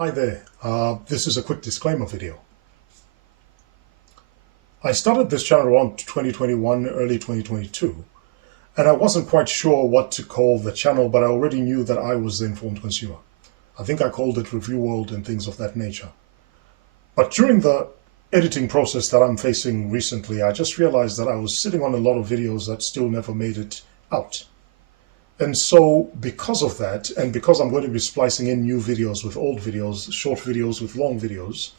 Hi there, this is a quick disclaimer video. I started this channel around 2021, early 2022, and I wasn't quite sure what to call the channel, but I already knew that I was the informed consumer. I think I called it Review World and things of that nature. But during the editing process that I'm facing recently, I just realized that I was sitting on a lot of videos that still never made it out. And so because of that, and because I'm going to be splicing in new videos with old videos, short videos with long videos,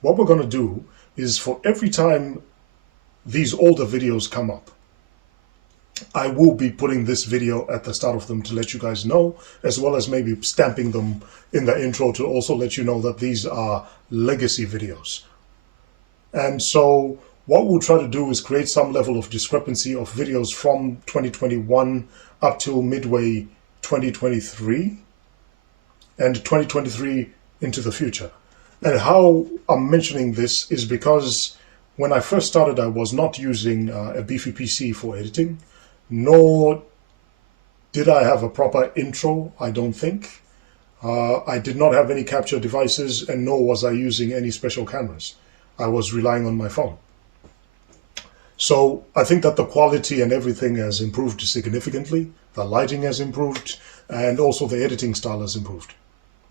what we're going to do is for every time these older videos come up, I will be putting this video at the start of them to let you guys know, as well as maybe stamping them in the intro to also let you know that these are legacy videos. And so what we'll try to do is create some level of discrepancy of videos from 2021 up till midway 2023 and 2023 into the future. And how I'm mentioning this is because when I first started, I was not using a beefy PC for editing, nor did I have a proper intro, I don't think. I did not have any capture devices, and nor was I using any special cameras. I was relying on my phone. So I think that the quality and everything has improved significantly. The lighting has improved, and also the editing style has improved.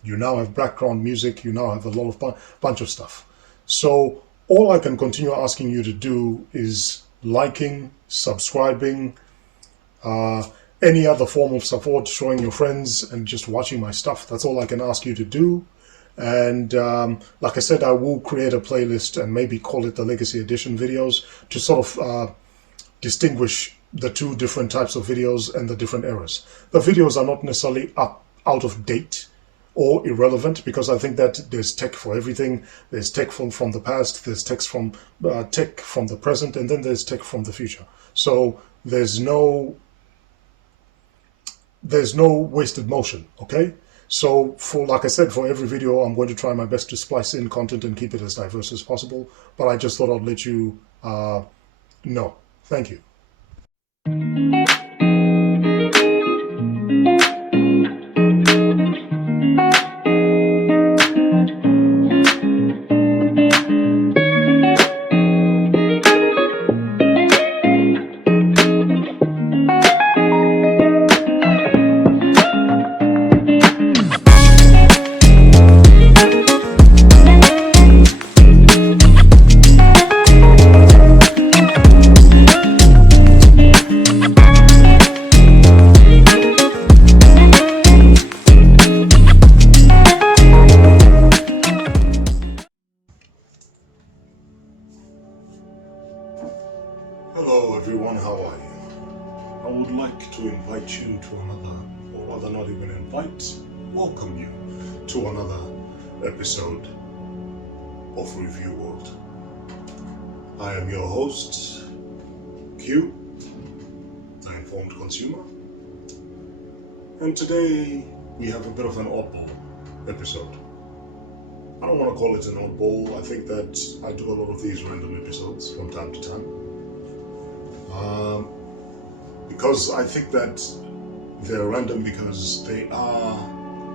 You now have background music, you now have a lot of bunch of stuff. So all I can continue asking you to do is liking, subscribing, any other form of support, showing your friends and just watching my stuff. That's all I can ask you to do. And like I said, I will create a playlist and maybe call it the Legacy Edition videos to sort of distinguish the two different types of videos and the different eras. The videos are not necessarily out of date or irrelevant, because I think that there's tech for everything. There's tech from the past, there's tech from the present, and then there's tech from the future. So there's no wasted motion, okay? So for, like I said, for every video, I'm going to try my best to splice in content and keep it as diverse as possible. But I just thought I'd let you know. Thank you. Hello everyone, how are you? I would like to invite you to another, or rather not even invite, welcome you to another episode of Review World. I am your host, Q, the informed consumer, and today we have a bit of an oddball episode. I don't want to call it an oddball. I think that I do a lot of these random episodes from time to time. Because I think that they're random because they are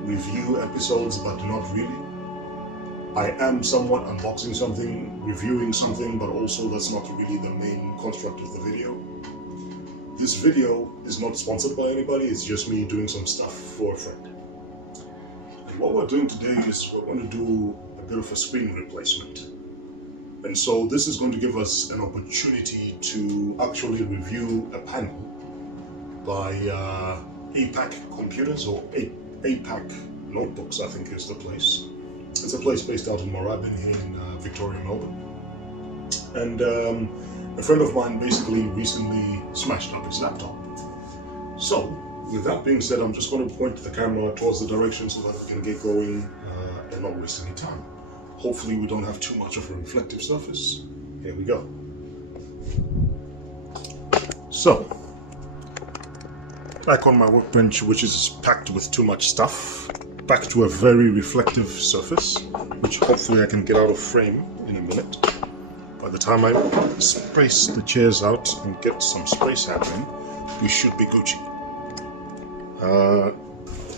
review episodes, but not really. I am somewhat unboxing something, reviewing something, but also that's not really the main construct of the video. This video is not sponsored by anybody, it's just me doing some stuff for a friend. And what we're doing today is we're going to do a bit of a screen replacement. And so this is going to give us an opportunity to actually review a panel by APAC Computers, or APAC Notebooks, I think is the place. It's a place based out in Moorabbin here in Victoria, Melbourne. And a friend of mine basically recently smashed up his laptop. So with that being said, I'm just going to point the camera towards the direction so that we can get going and not waste any time. Hopefully we don't have too much of a reflective surface. Here we go. So, back on my workbench, which is packed with too much stuff, back to a very reflective surface, which hopefully I can get out of frame in a minute. By the time I space the chairs out and get some space happening, we should be Gucci.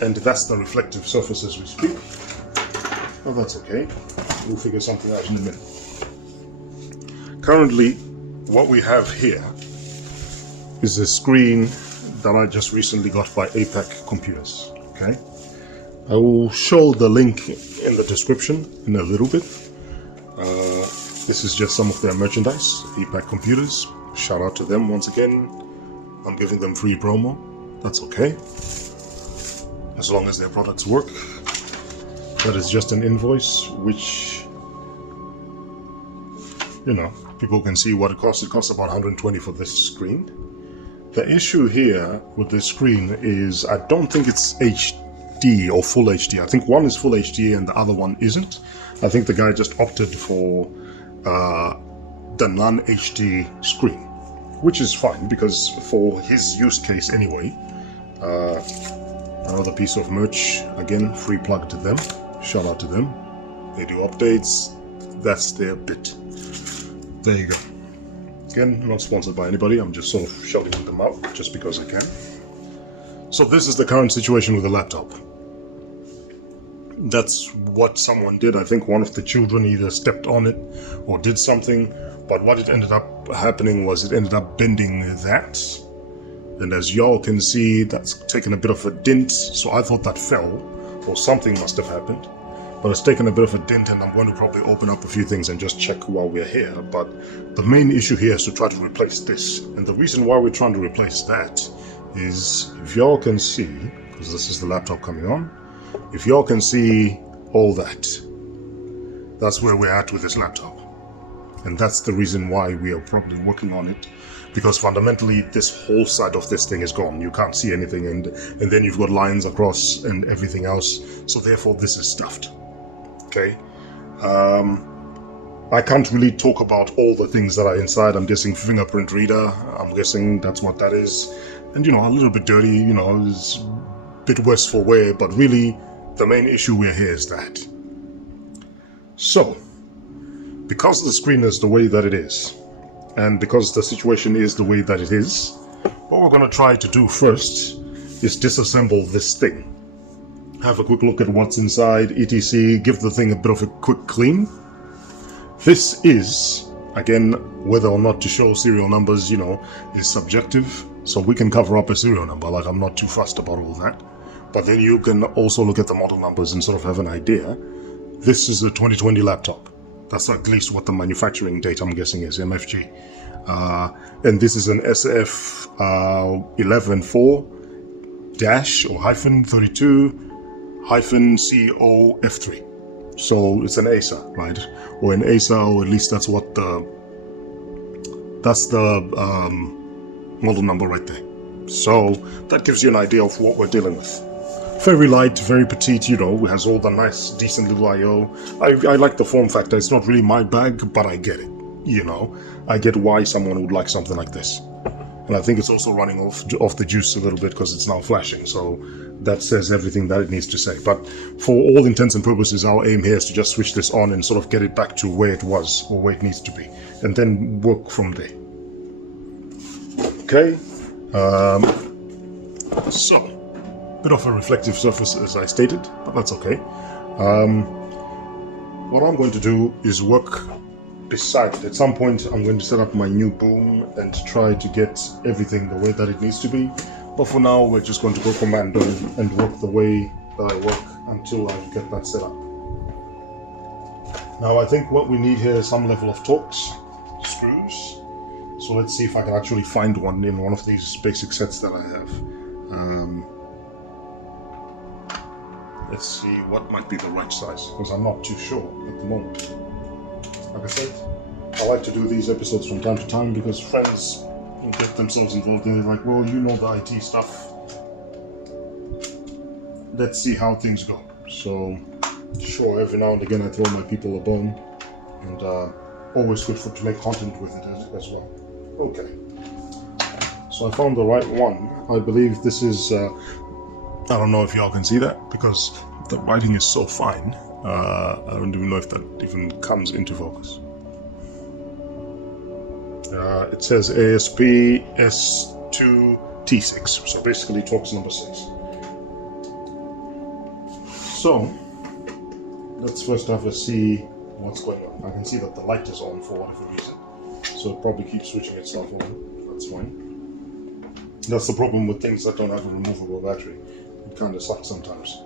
And that's the reflective surface as we speak. but that's okay. We'll figure something out in a minute. Currently, what we have here is a screen that I just recently got by Acer computers. Okay, I will show the link in the description in a little bit. This is just some of their merchandise. Acer computers. Shout out to them once again. I'm giving them free promo. That's okay, as long as their products work. That is just an invoice, which, you know, people can see what it costs. It costs about 120 for this screen. The issue here with this screen is I don't think it's HD or full HD. I think one is full HD and the other one isn't. I think the guy just opted for the non-HD screen, which is fine because for his use case anyway. Another piece of merch, again, free plug to them. Shout out to them. They do updates. That's their bit. There you go. Again, not sponsored by anybody. I'm just sort of shouting them out just because I can. So this is the current situation with the laptop. That's what someone did. I think one of the children either stepped on it or did something. But what it ended up happening was it ended up bending that. And as y'all can see, that's taken a bit of a dent. So I thought that fell or something must have happened. But it's taken a bit of a dent, and I'm going to probably open up a few things and just check while we're here. But the main issue here is to try to replace this. And the reason why we're trying to replace that is, if y'all can see, because this is the laptop coming on, if y'all can see all that, that's where we're at with this laptop. And that's the reason why we are probably working on it, because fundamentally this whole side of this thing is gone. You can't see anything, and then you've got lines across and everything else. So therefore this is stuffed. Okay, I can't really talk about all the things that are inside. I'm guessing fingerprint reader, I'm guessing that's what that is. And you know, a little bit dirty, you know, it's a bit worse for wear, but really the main issue we're here is that. So, because the screen is the way that it is, and because the situation is the way that it is, what we're going to try to do first is disassemble this thing. Have a quick look at what's inside, etc. Give the thing a bit of a quick clean. This is, again, whether or not to show serial numbers, you know, is subjective. So we can cover up a serial number, like I'm not too fussed about all that. But then you can also look at the model numbers and sort of have an idea. This is a 2020 laptop. That's at least what the manufacturing date, I'm guessing, is, MFG. And this is an SF 11.4 dash or hyphen 32 hyphen COF3. So it's an Acer, right? Or an Acer, or at least that's what that's the model number right there. So that gives you an idea of what we're dealing with. Very light, very petite, you know, has all the nice, decent little I/O. I like the form factor. It's not really my bag, but I get it. You know, I get why someone would like something like this. And I think it's also running off the juice a little bit because it's now flashing. So that says everything that it needs to say. But for all intents and purposes, our aim here is to just switch this on and sort of get it back to where it was or where it needs to be, and then work from there. Okay. So, bit of a reflective surface, as I stated, but that's okay. What I'm going to do is work beside it. At some point, I'm going to set up my new boom and try to get everything the way that it needs to be. But for now, we're just going to go commando and work the way that I work until I get that set up. Now, I think what we need here is some level of Torx screws. So let's see if I can actually find one in one of these basic sets that I have. Let's see what might be the right size, because I'm not too sure at the moment. Like I said, I like to do these episodes from time to time because friends will get themselves involved and they're like, well, you know the IT stuff. Let's see how things go. So, sure, every now and again I throw my people a bone, and always good to make content with it as well. Okay. So I found the right one. I believe this is, I don't know if y'all can see that because the writing is so fine. I don't even know if that even comes into focus. It says ASP S2T6, so basically Torx number 6. So, let's first have a see what's going on. I can see that the light is on for whatever reason, so it probably keeps switching itself on. That's fine. That's the problem with things that don't have a removable battery. It kind of sucks sometimes.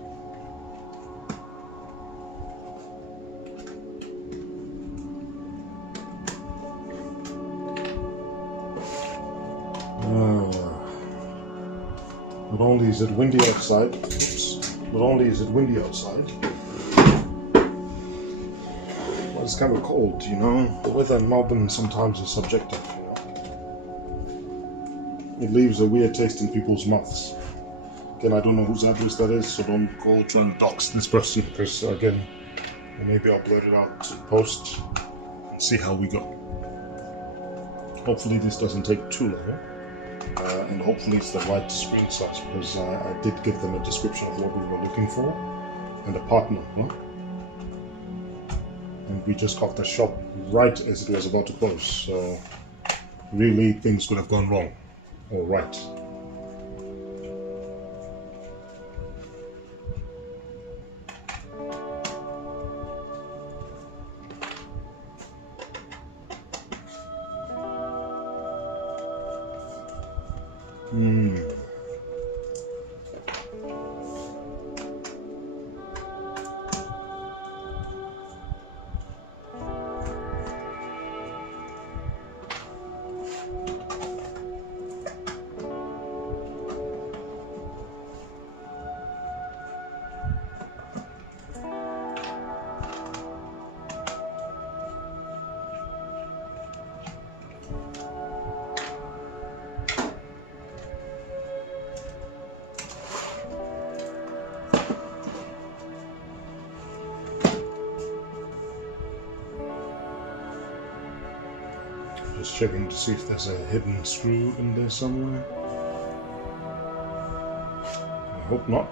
Not only is it windy outside, well, it's kind of cold, you know. The weather in Melbourne sometimes is subjective, you know. It leaves a weird taste in people's mouths. Again, I don't know whose address that is, so don't go trying to dox this person, because again, maybe I'll blurt it out to post and see how we go. Hopefully this doesn't take too long. And hopefully it's the right screen size, because I did give them a description of what we were looking for and a part number, and we just got the shop right as it was about to close, so really things could have gone wrong or right. Just checking to see if there's a hidden screw in there somewhere. I hope not.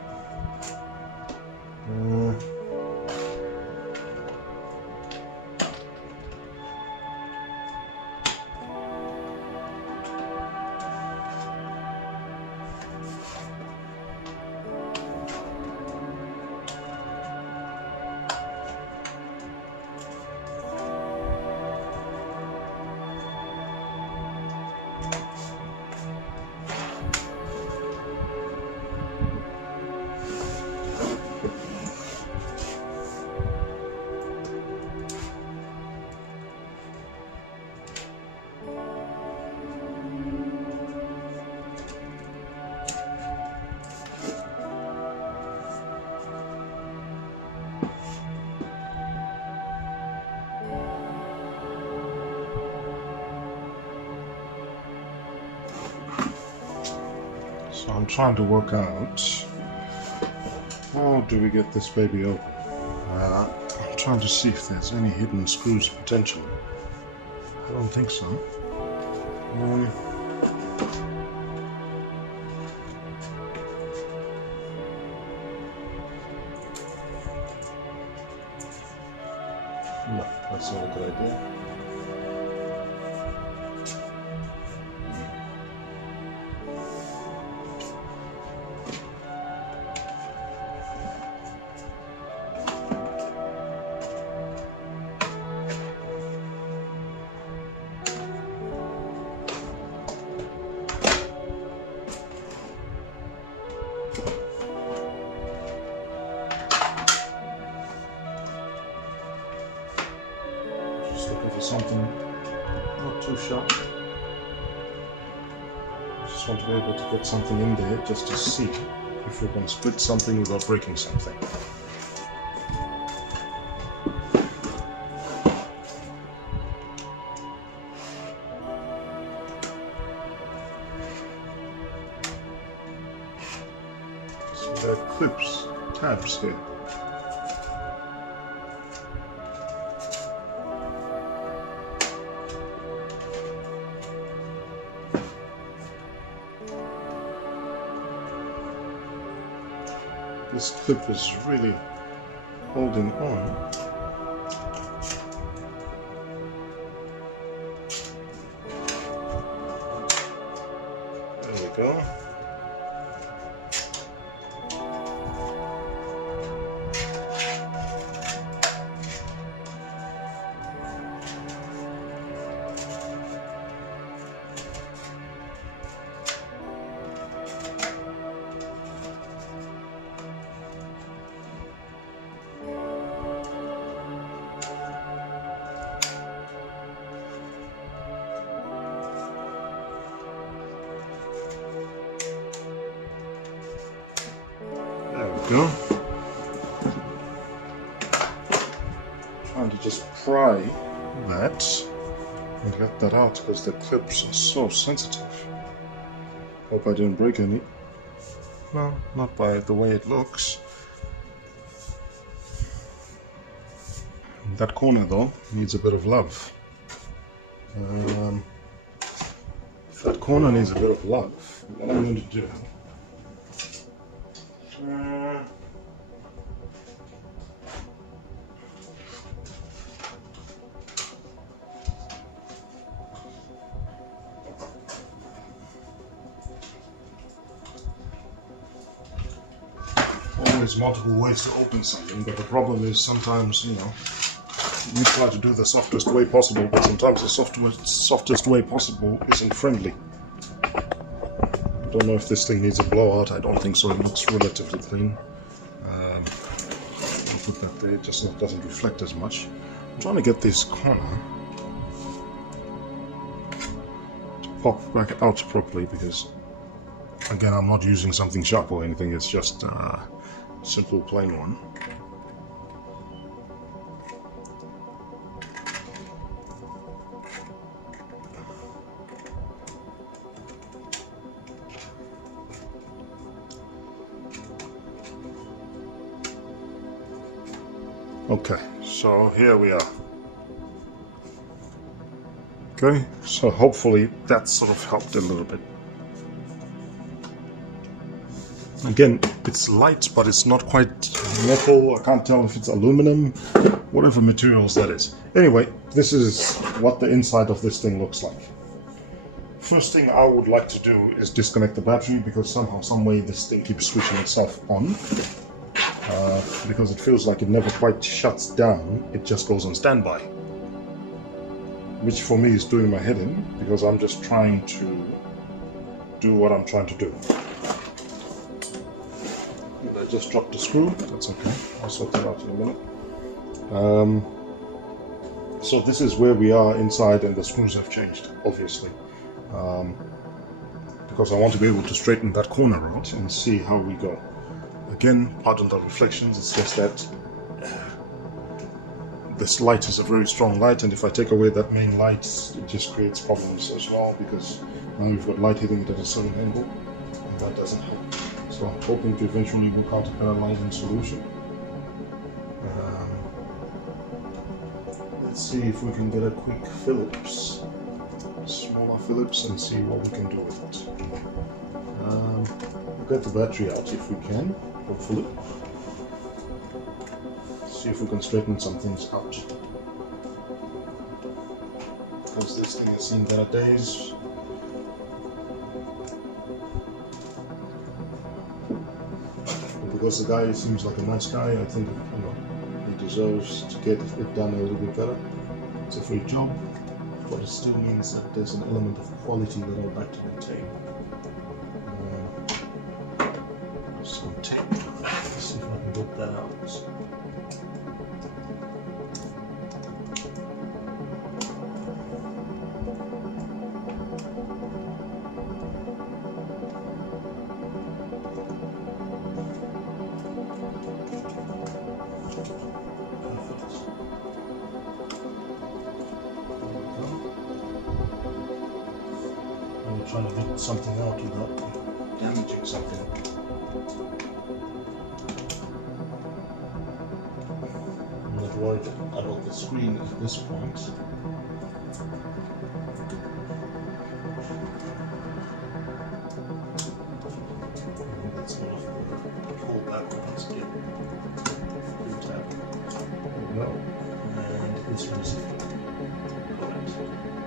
So I'm trying to work out, how do we get this baby open? I'm trying to see if there's any hidden screws potentially. I don't think so. No, that's not a good idea. Looking for something not too sharp. Just want to be able to get something in there just to see if we can split something without breaking something. So there are clips, tabs here. This clip is really holding on. There we go. go. Trying to just pry that and get that out because the clips are so sensitive. Hope I didn't break any. No, not by the way it looks. That corner though needs a bit of love. That corner needs a bit of love. What I'm going to do. Always multiple ways to open something, but the problem is sometimes, you know, you try to do the softest way possible, but sometimes the softest way possible isn't friendly. I don't know if this thing needs a blowout. I don't think so. It looks relatively clean. I'll put that there. It just doesn't reflect as much. I'm trying to get this corner to pop back out properly because, again, I'm not using something sharp or anything. It's just a simple plain one. Okay, so here we are. Okay, so hopefully that sort of helped a little bit. Again, it's light, but it's not quite metal. I can't tell if it's aluminum, whatever materials that is. Anyway, this is what the inside of this thing looks like. First thing I would like to do is disconnect the battery because somehow, some way this thing keeps switching itself on. Because it feels like it never quite shuts down, it just goes on standby. Which for me is doing my head in, because I'm just trying to do what I'm trying to do. And I just dropped the screw, that's okay, I'll sort that out in a minute. So this is where we are inside and the screws have changed, obviously. Because I want to be able to straighten that corner out and see how we go. Again, pardon the reflections, it's just that this light is a very strong light, and if I take away that main light, it just creates problems as well, because now you've got light hitting it at a certain angle, and that doesn't help. So I'm hoping to eventually work out a better lighting solution. Let's see if we can get a quick Phillips, smaller Phillips, and see what we can do with it. We'll get the battery out if we can. Hopefully. See if we can straighten some things out. Because this thing has seen better days. But because the guy seems like a nice guy, I think, you know, he deserves to get it done a little bit better. It's a free job, but it still means that there's an element of quality that I'd like to maintain. Some tape. Let's see if I can get that out. I'm trying to get something out without damaging something. I'm not worried about the screen at this point. That's one of the pull back ones here. Tab. There we go. And this one is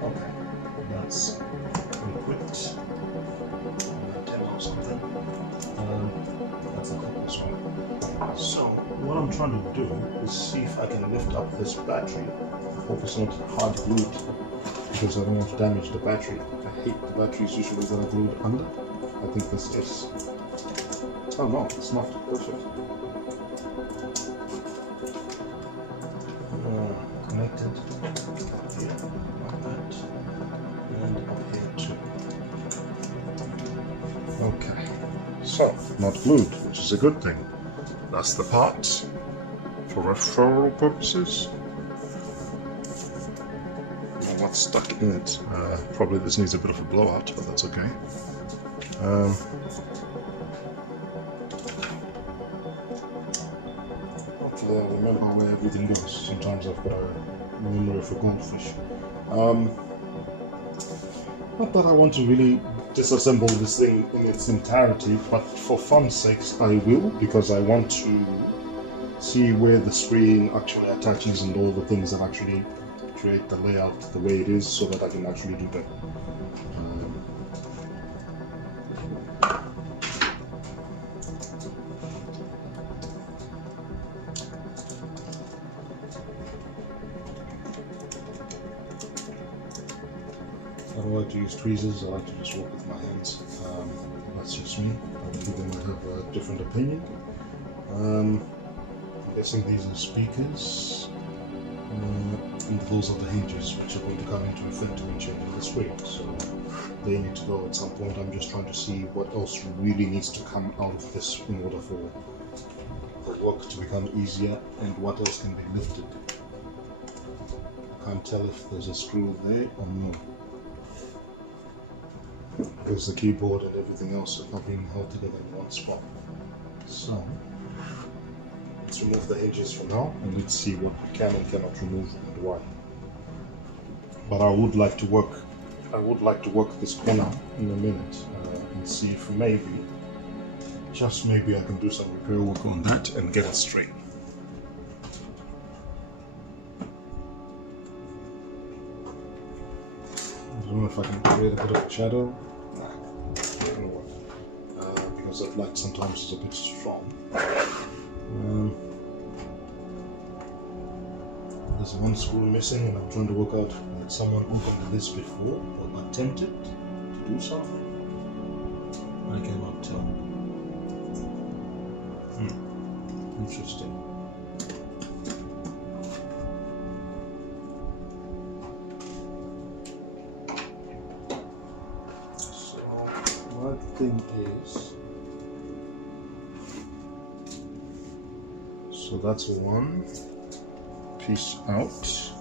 okay. That's equipped. Demo or something. That's not this one. So what I'm trying to do is see if I can lift up this battery. Hope it's not hard glued because I don't want to damage the battery. I hate the batteries usually that are glued under. I think this is. Oh no, it's not perfect. Connected up here, like that, and up here too. Okay, so not glued, which is a good thing. That's the part for referral purposes. Now what's stuck in it? Probably this needs a bit of a blowout, but that's okay. Hopefully I remember where everything goes. Sometimes I've got a memory of a goldfish. Not that I want to really disassemble this thing in its entirety, but for fun's sakes I will, because I want to see where the screen actually attaches and all the things that actually create the layout the way it is, so that I can actually do that. I don't like to use tweezers, I like to just work with my hands. That's just me. Other people might have a different opinion. I'm guessing these are speakers, and those are the hinges which are going to come into effect when changing the screen. So they need to go at some point. I'm just trying to see what else really needs to come out of this in order for the work to become easier, and what else can be lifted. I can't tell if there's a screw there or no, because the keyboard and everything else are not being held together in one spot. So let's remove the hinges for now, and let's see what we can and cannot remove and why. But I would like to work this corner in a minute and see if maybe, just maybe, I can do some repair work on that and get it straight. I don't know if I can create a bit of a shadow. Nah, not gonna work. Because that light sometimes is a bit strong. There's one screw missing, and I'm trying to work out if someone opened this before or attempted to do something. I cannot tell. Interesting. So what thing is? So that's one piece out. So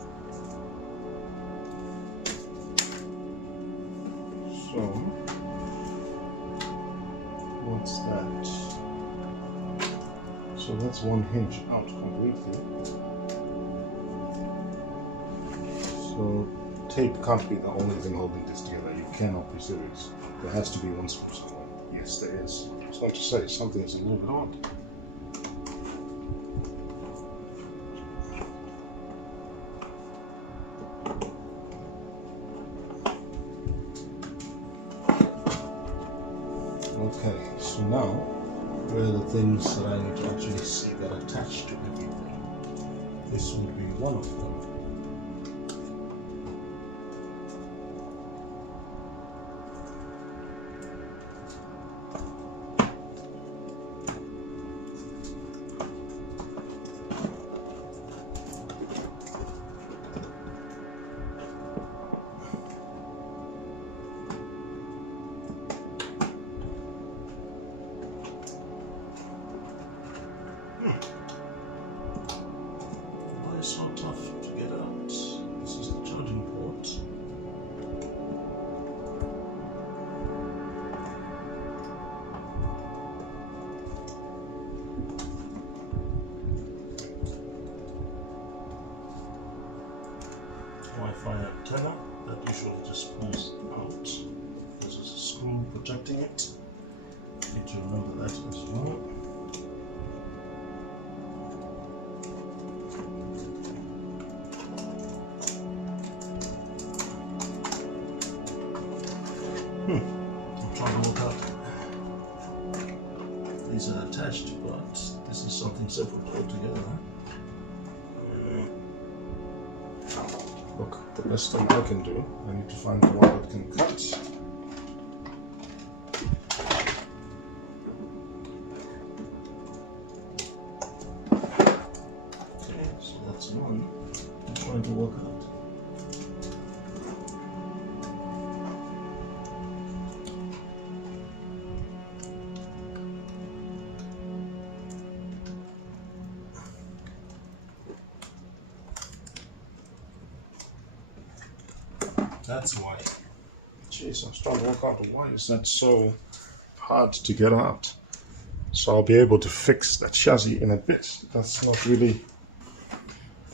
what's that? So that's one hinge out completely. So tape can't be the only thing holding this together. You cannot be serious. There has to be one screw somewhere. Yes, there is. I was going to say something is a little bit odd. Okay, so now where are the things that I need to actually see that attach to everything? This would be one of them. Why is it so tough to get out? This is the charging port. Wi-Fi antenna that usually just pulls out. There's a screw protecting it. Need to remember that as well. I'm trying to work out. These are attached, but this is something separate altogether. Look, the best thing I can do, I need to find one that can cut. Okay, so that's one. I'm trying to work out. That's why. Jeez, I'm trying to work out why is that so hard to get out. So I'll be able to fix that chassis in a bit. That's not really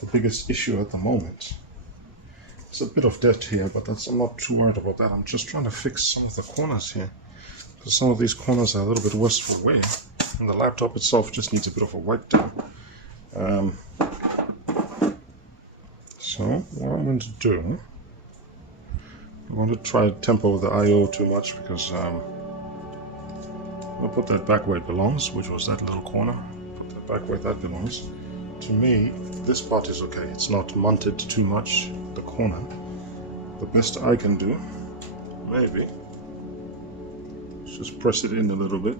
the biggest issue at the moment. There's a bit of dirt here, but I'm not too worried about that. I'm just trying to fix some of the corners here. Because some of these corners are a little bit worse for wear. And the laptop itself just needs a bit of a wipe down. So what I'm going to do, I want to try to temper the I/O too much because I'll put that back where it belongs, which was that little corner. Put that back where that belongs. To me, this part is okay. It's not mounted too much, the corner. The best I can do, maybe, is just press it in a little bit.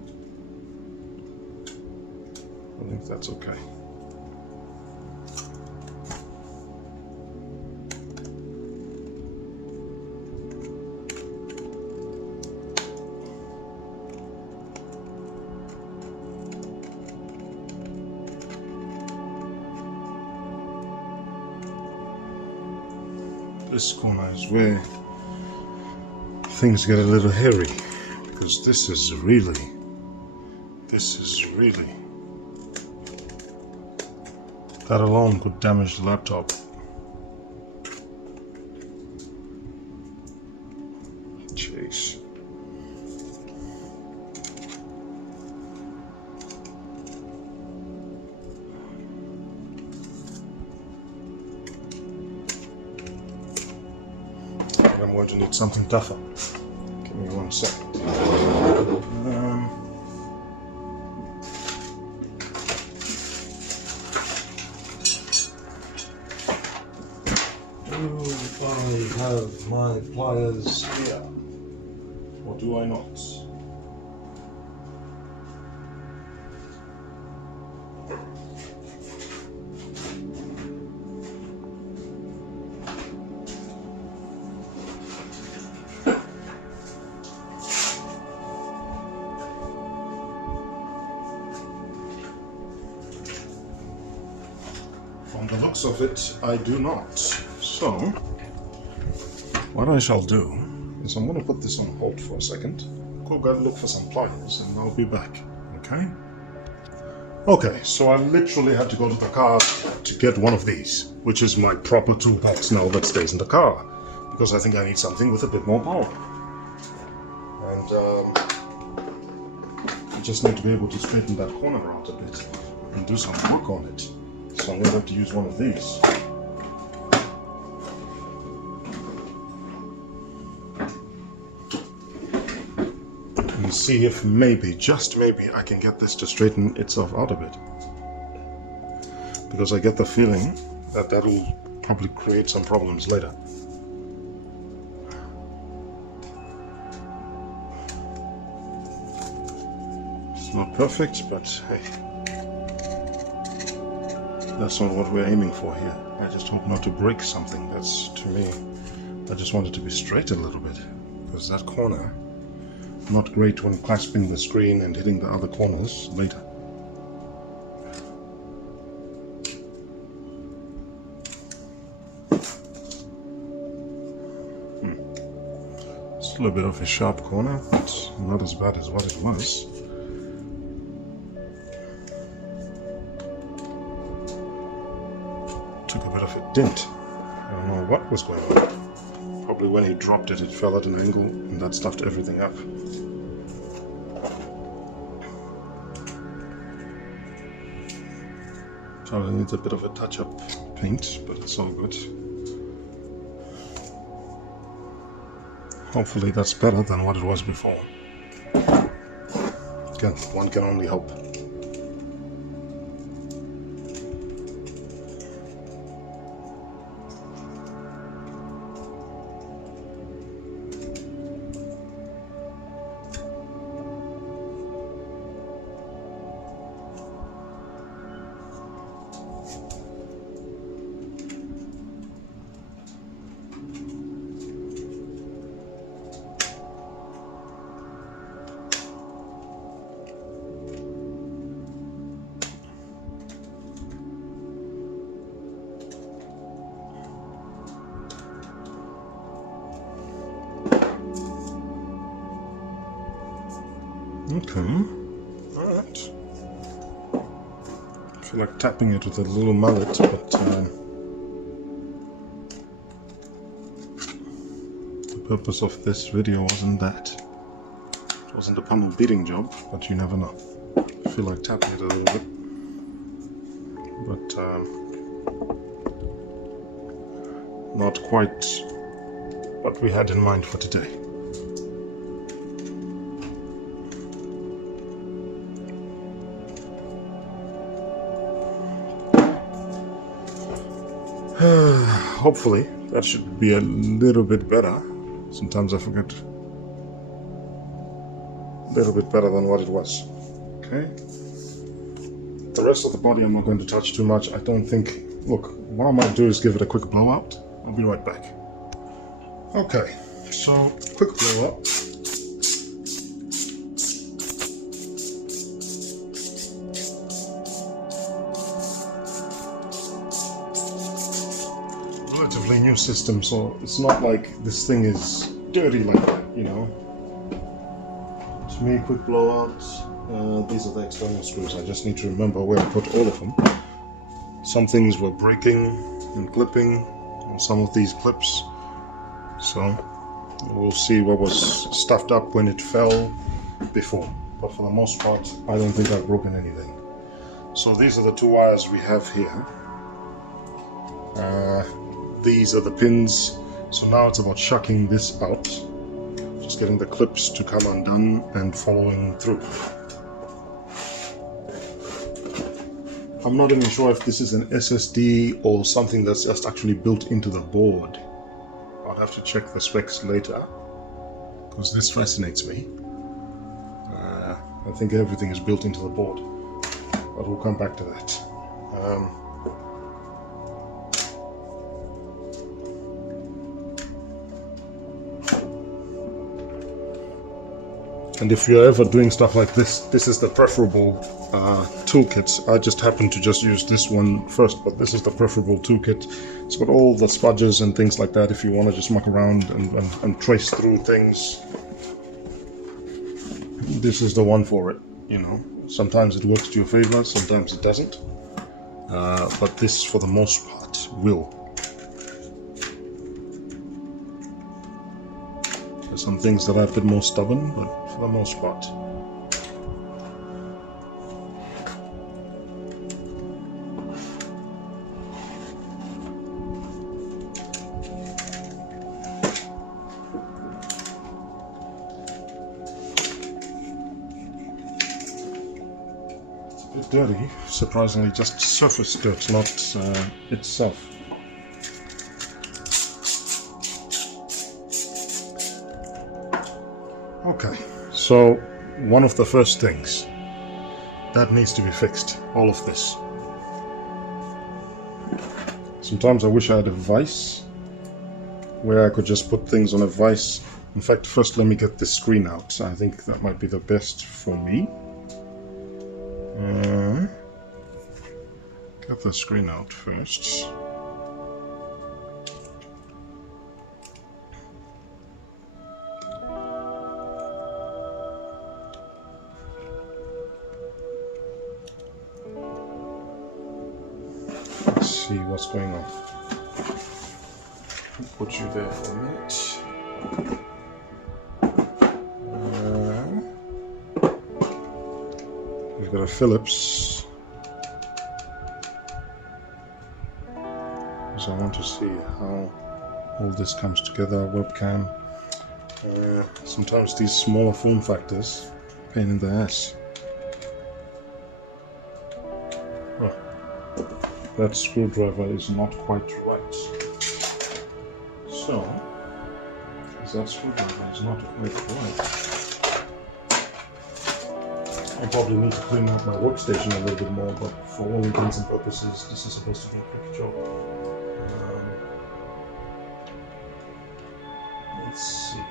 I think that's okay. This corner is where things get a little hairy, because this is really, that alone could damage the laptop. Jeez. I'm going to need something tougher. Give me 1 second. Do I have my pliers here? Or do I not? From the looks of it, I do not. So, what I shall do is I'm going to put this on hold for a second. Go look for some pliers and I'll be back. Okay? Okay, so I literally had to go to the car to get one of these, which is my proper toolbox now that stays in the car, because I think I need something with a bit more power. And I just need to be able to straighten that corner out a bit and do some work on it. So I'm going to have to use one of these. And see if maybe, just maybe, I can get this to straighten itself out a bit. Because I get the feeling that that'll probably create some problems later. It's not perfect, but hey. That's not what we're aiming for here. I just hope not to break something. That's, to me, I just want it to be straight a little bit. Because that corner, not great when clasping the screen and hitting the other corners later. Still a bit of a sharp corner, but not as bad as what it was. Took a bit of a dent. I don't know what was going on. Probably when he dropped it, it fell at an angle and that stuffed everything up. Probably needs a bit of a touch-up paint, but it's all good. Hopefully that's better than what it was before. Again, one can only hope. Okay. Alright. I feel like tapping it with a little mallet, but the purpose of this video wasn't that. It wasn't a pummel beating job, but you never know. I feel like tapping it a little bit. But not quite what we had in mind for today. Hopefully that should be a little bit better. Sometimes I forget. A little bit better than what it was. Okay. The rest of the body I'm not going to touch too much. I don't think... Look, what I might do is give it a quick blowout. I'll be right back. Okay, so quick blowout. Relatively new system, so it's not like this thing is dirty like that, you know. To me, quick blowout. These are the external screws. I just need to remember where I put all of them. Some things were breaking and clipping on some of these clips, so we'll see what was stuffed up when it fell before. But for the most part, I don't think I've broken anything. So these are the two wires we have here. These are the pins. So now it's about shucking this out, just getting the clips to come undone and following through. I'm not even sure if this is an SSD or something that's just actually built into the board. I'll have to check the specs later, because this fascinates me. I think everything is built into the board, but we'll come back to that. And if you're ever doing stuff like this, this is the preferable toolkit. I just happen to just use this one first, but this is the preferable toolkit. It's got all the spudges and things like that if you want to just muck around and trace through things. This is the one for it, you know. Sometimes it works to your favor, sometimes it doesn't. But this, for the most part, will. There's some things that are a bit more stubborn, but for the most part. It's a bit dirty, surprisingly, just surface dirt, not itself. Okay, so one of the first things that needs to be fixed, all of this. Sometimes I wish I had a vise where I could just put things on a vise. In fact, first let me get this screen out. I think that might be the best for me. Get the screen out first. Let's see what's going on. I'll put you there for a minute. We've got a Philips. So I want to see how all this comes together. Webcam. Sometimes these smaller form factors, pain in the ass. Oh. That screwdriver is not quite right. So, as that screwdriver is not quite right, I probably need to clean up my workstation a little bit more, but for all intents and purposes, this is supposed to be a quick job. Let's see.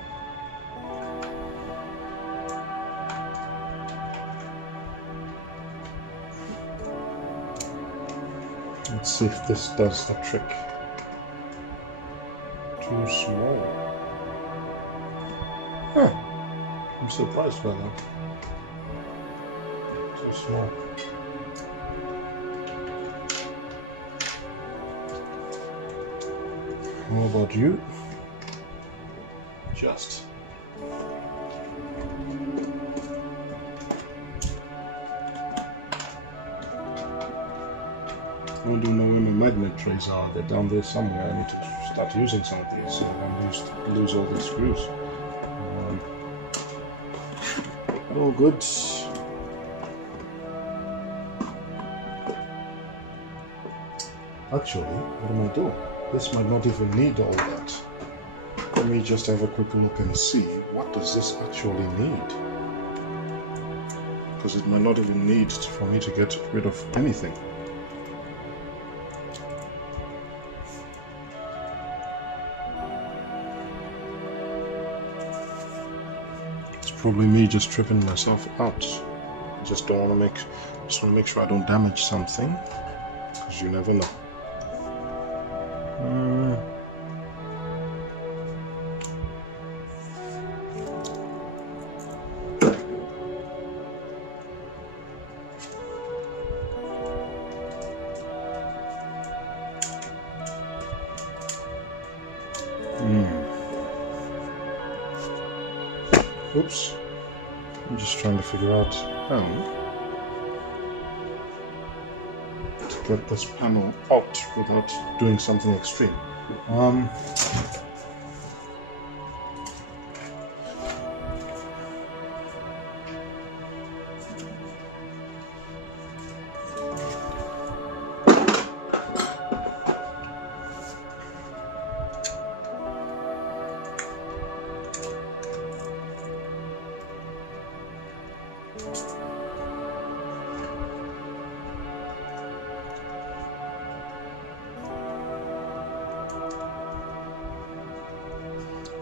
Let's see if this does the trick. Too small. Huh. I'm surprised by that. Too small. How about you? Just. I don't know where my magnet trays are. They're down there somewhere. I need to start using some of these so I don't lose all these screws. All good. Actually, what am I doing? This might not even need all that. Let me just have a quick look and see, what does this actually need? Because it might not even need for me to get rid of anything. It's probably me just tripping myself out. I just want to make sure I don't damage something, because you never know. Oops. I'm just trying to figure out how to get this panel out without doing something extreme.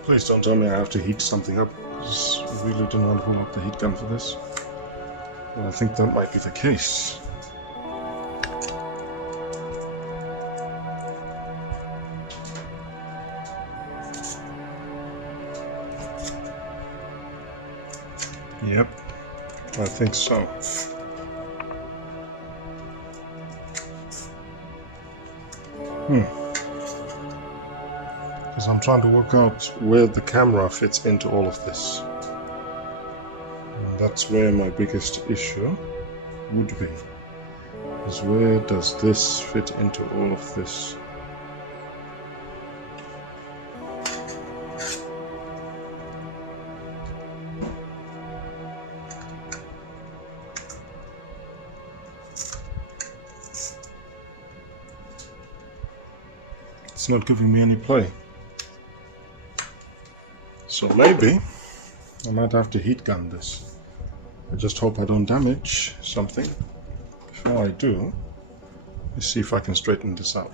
Please don't tell me I have to heat something up, because I really don't want to pull up the heat gun for this. Well, I think that might be the case. Yep, I think so. Because I'm trying to work out where the camera fits into all of this. And that's where my biggest issue would be. Is where does this fit into all of this? It's not giving me any play. So maybe I might have to heat gun this. I just hope I don't damage something. Before I do, let's see if I can straighten this out.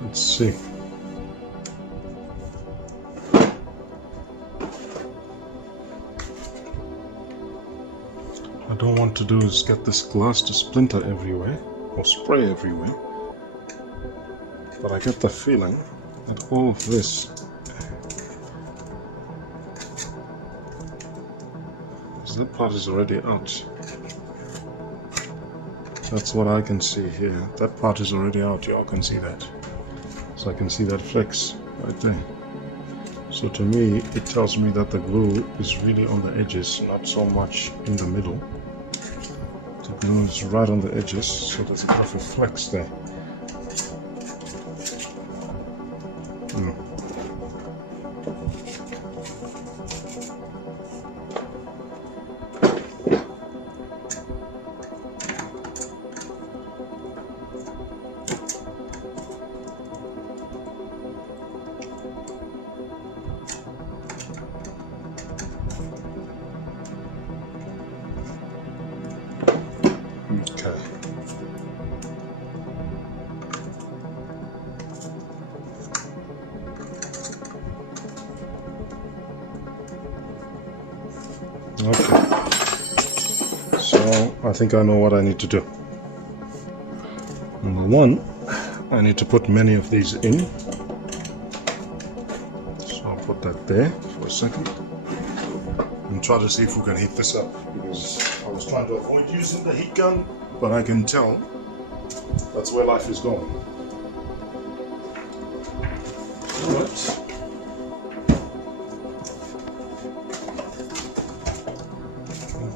Let's see. to do is get this glass to splinter everywhere, or spray everywhere. But I get the feeling that all of this that part is already out. That's what I can see here. That part is already out. You all can see that. So I can see that flex right there. So to me, it tells me that the glue is really on the edges, not so much in the middle. The glue is right on the edges, so there's a bit of a flex there. Okay, so I think I know what I need to do. Number one, I need to put many of these in. So I'll put that there for a second and try to see if we can heat this up, because I was trying to avoid using the heat gun, but I can tell that's where life is going. Alright.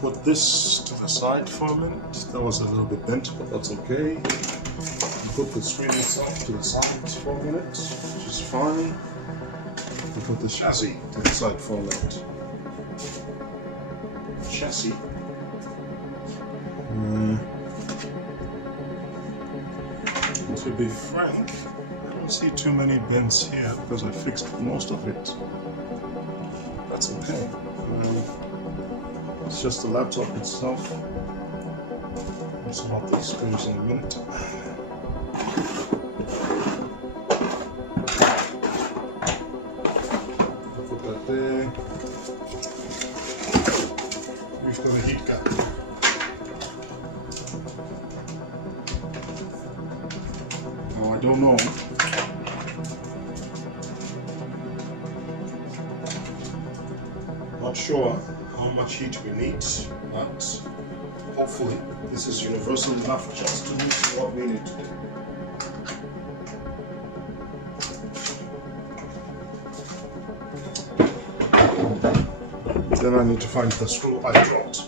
Put this to the side for a minute. That was a little bit bent, but that's okay. Put the screen itself to the side for a minute, which is fine. Put the chassis to the side for a minute. Chassis. To be frank, I don't see too many bends here because I fixed most of it. That's okay. It's just the laptop itself. I'll sort out these screws in a minute. Put that there. We've got a heat gun. Now I don't know. Not sure how much heat we need, but hopefully this is universal enough just to do what we need to do. Then I need to find the screw I dropped.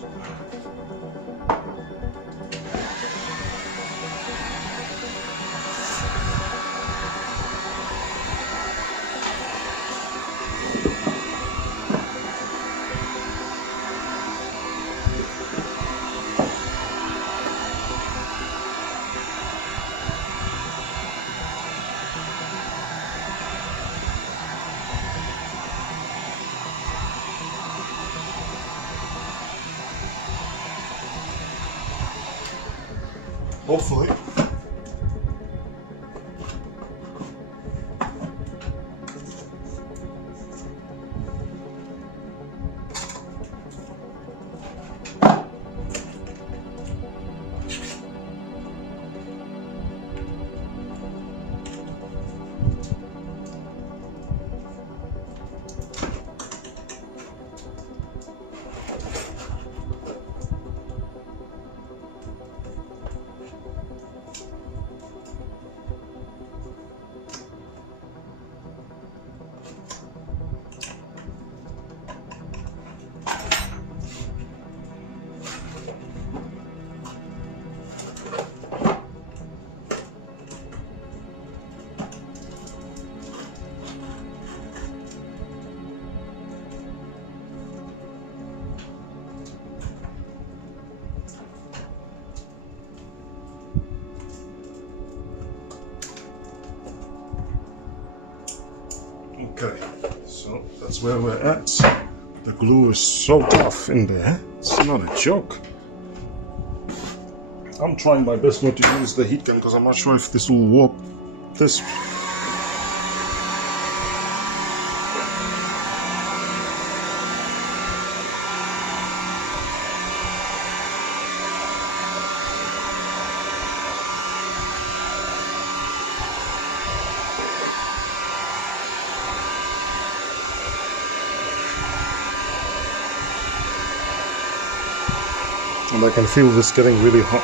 Hopefully. Okay, so that's where we're at. The glue is so tough in there, it's not a joke. I'm trying my best not to use the heat gun because I'm not sure if this will warp this. And I can feel this getting really hot.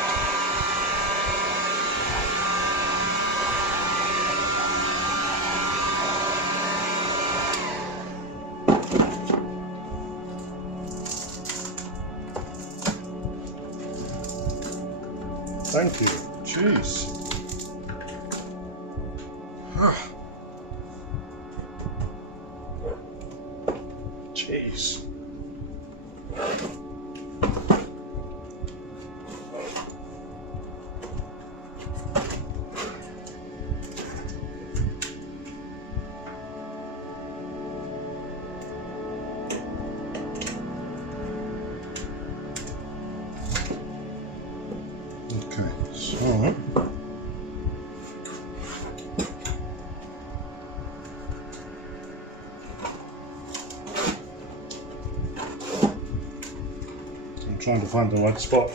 Thank you. Jeez. Jeez. Okay, so I'm trying to find the right spot.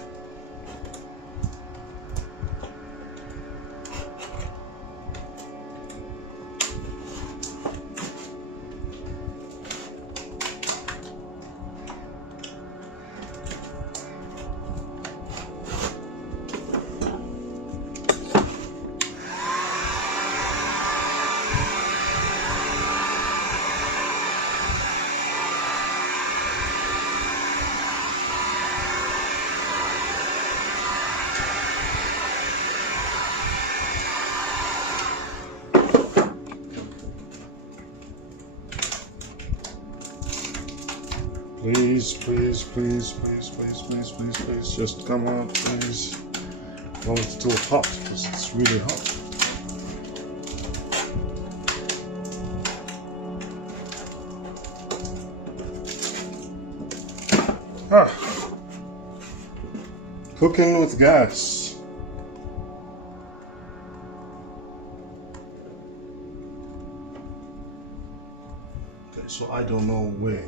Please, please, please, please, please, please, please, please, just come out, please. Well, it's still hot, because it's really hot. Cooking with gas. Okay, so I don't know where.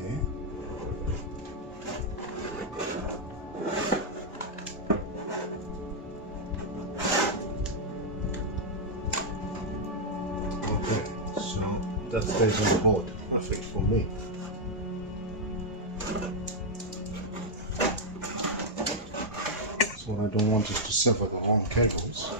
That stays on the board, I think, for me. So what I don't want is to sever the wrong cables.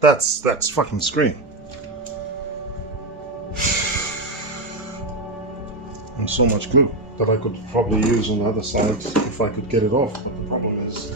That's fucking screen. And so much glue that I could probably use on the other side if I could get it off, but the problem is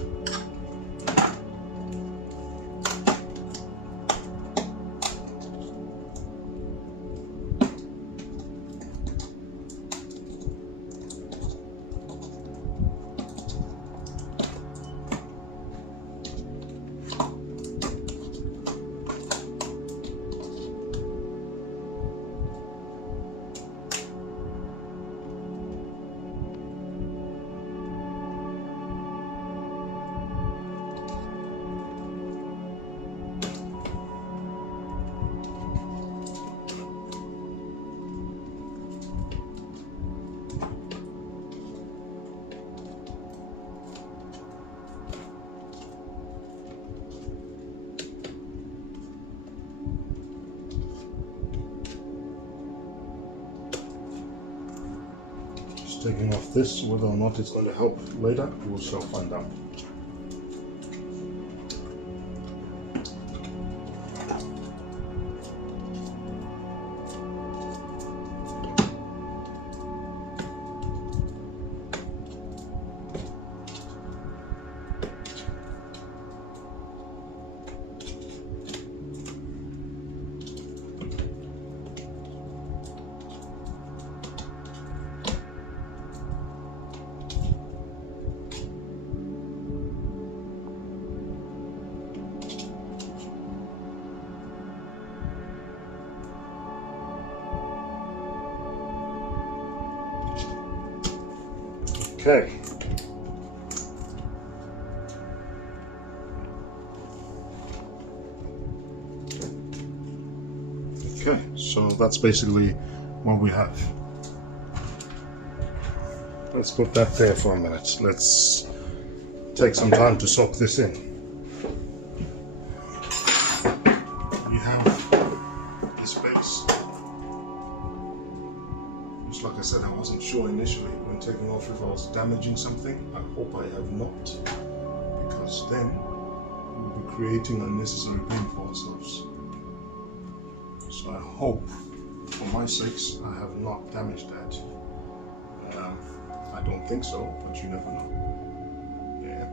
taking off this. Whether or not it's going to help later, we shall find out. Okay. Okay, so that's basically what we have. Let's put that there for a minute. Let's take some time to soak this in. We have this base. Just like I said, I wasn't sure initially when taking off if I was damaging something. I hope I have not, because then we'll be creating unnecessary pain for ourselves. So I hope, for my sakes, I have not damaged that. I don't think so, but you never know. Yeah.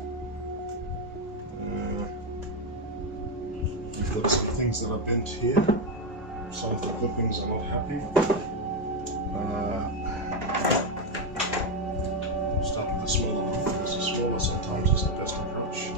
We've got some things that are bent here. Some of the clippings are not happy. Start with the smaller one, because the smaller sometimes is the best approach.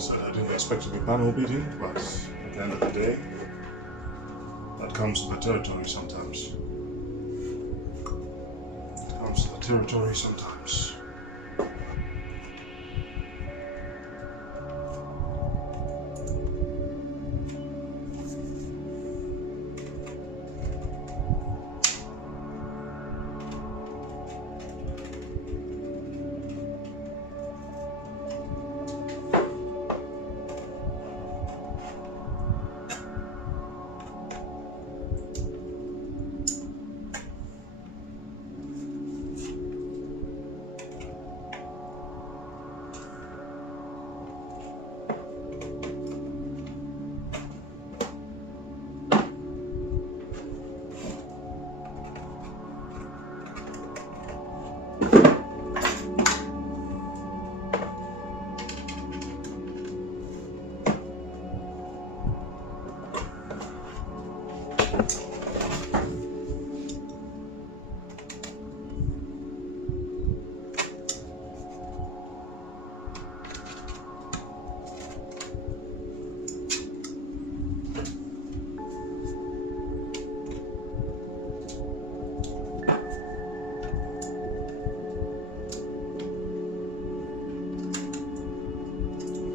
I didn't expect to be panel beating, but at the end of the day, that comes to the territory sometimes. It comes to the territory sometimes.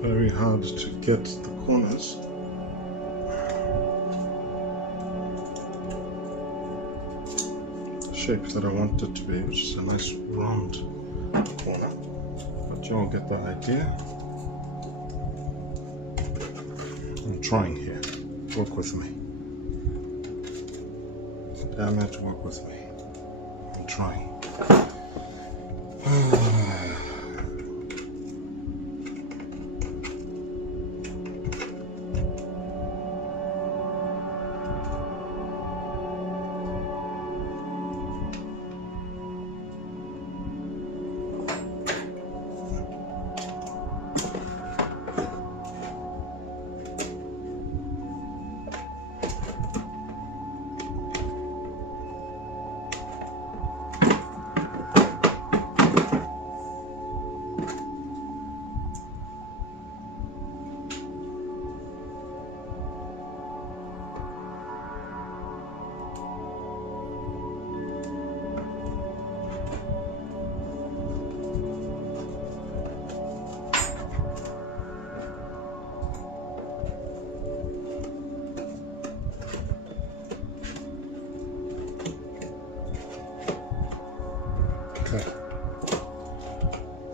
Very hard to get the corners. The shape that I want it to be, which is a nice round corner. But you all get the idea. I'm trying here. Work with me. Damn it, work with me. I'm trying.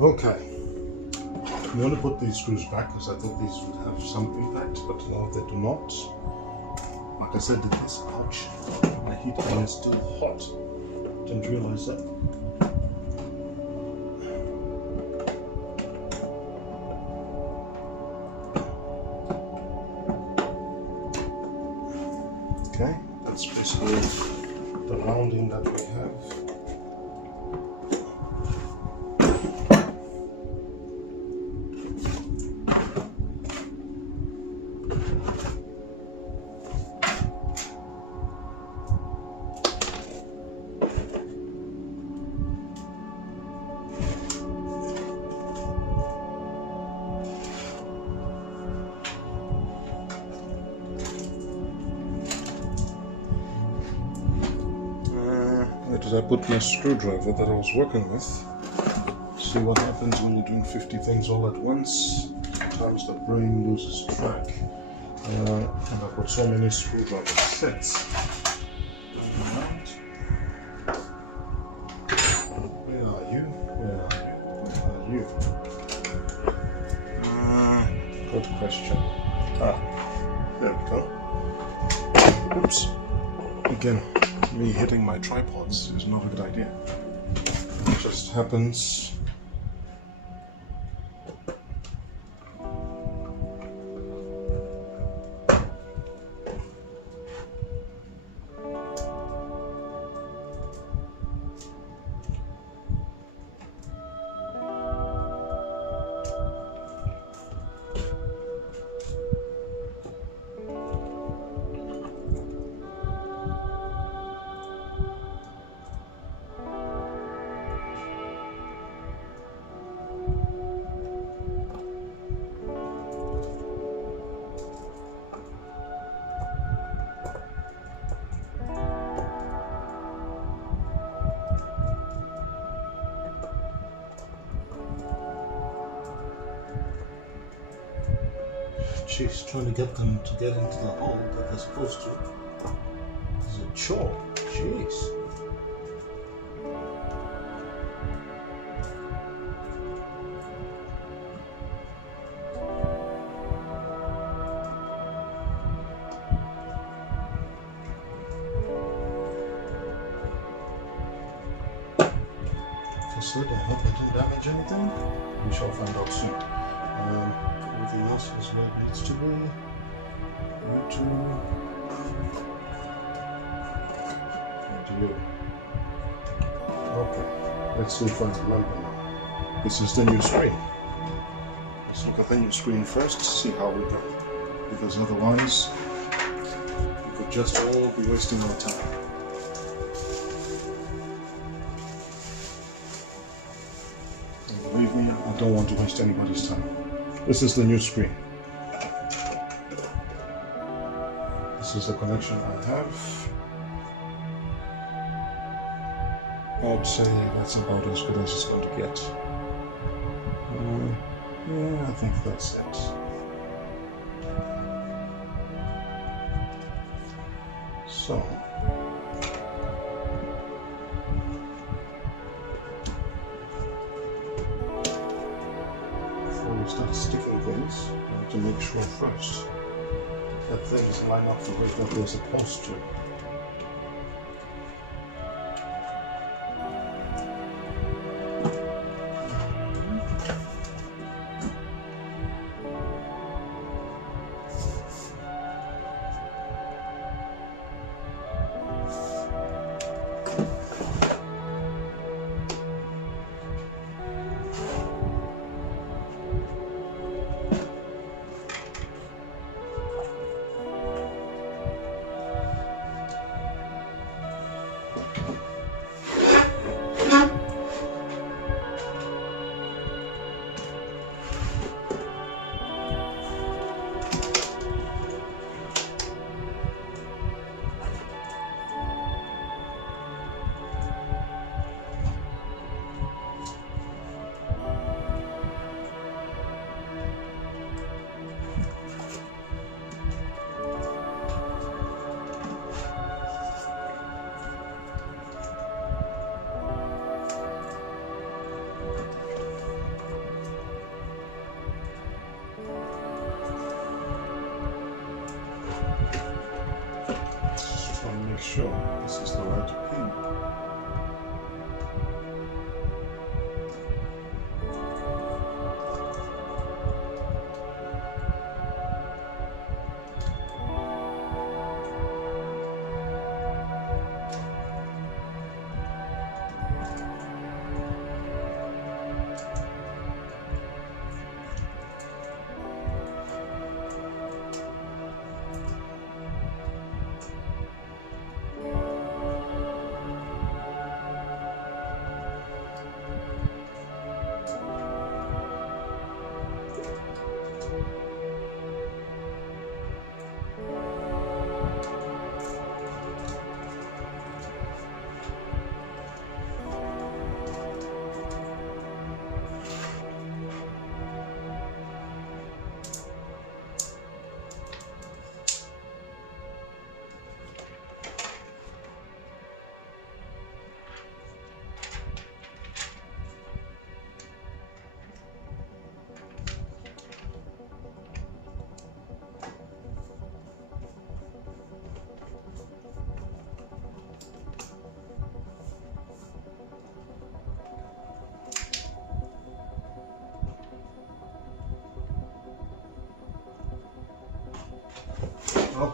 Okay, I'm going to put these screws back because I thought these would have some impact, but no, they do not. Like I said, this, ouch, my heat gun is still hot. Didn't realize that. Okay, that's basically the rounding that we have. did I put my screwdriver that I was working with? See what happens when you're doing 50 things all at once. Sometimes the brain loses track. And I've got so many screwdriver sets. Where are you? Where are you? Where are you? Good question. There we go. Oops. Again, me hitting my tripods is not a good idea. It just happens. She's trying to get them to get into the hole that they're supposed to. It's a chore. Jeez. I hope I didn't damage anything. We shall find out soon. Everything else is where it needs to be. Okay, let's see if I remember now. This is the new screen. Let's look at the new screen first, see how we go. Because otherwise, we could just all be wasting our time. Believe me, I don't want to waste anybody's time. This is the new screen. This is the connection I have. I'd say that's about as good as it's going to get. Yeah, I think that's it. So. Start sticking things, I have to make sure first that things line up the way that they're supposed to. Sure, this is the right pin.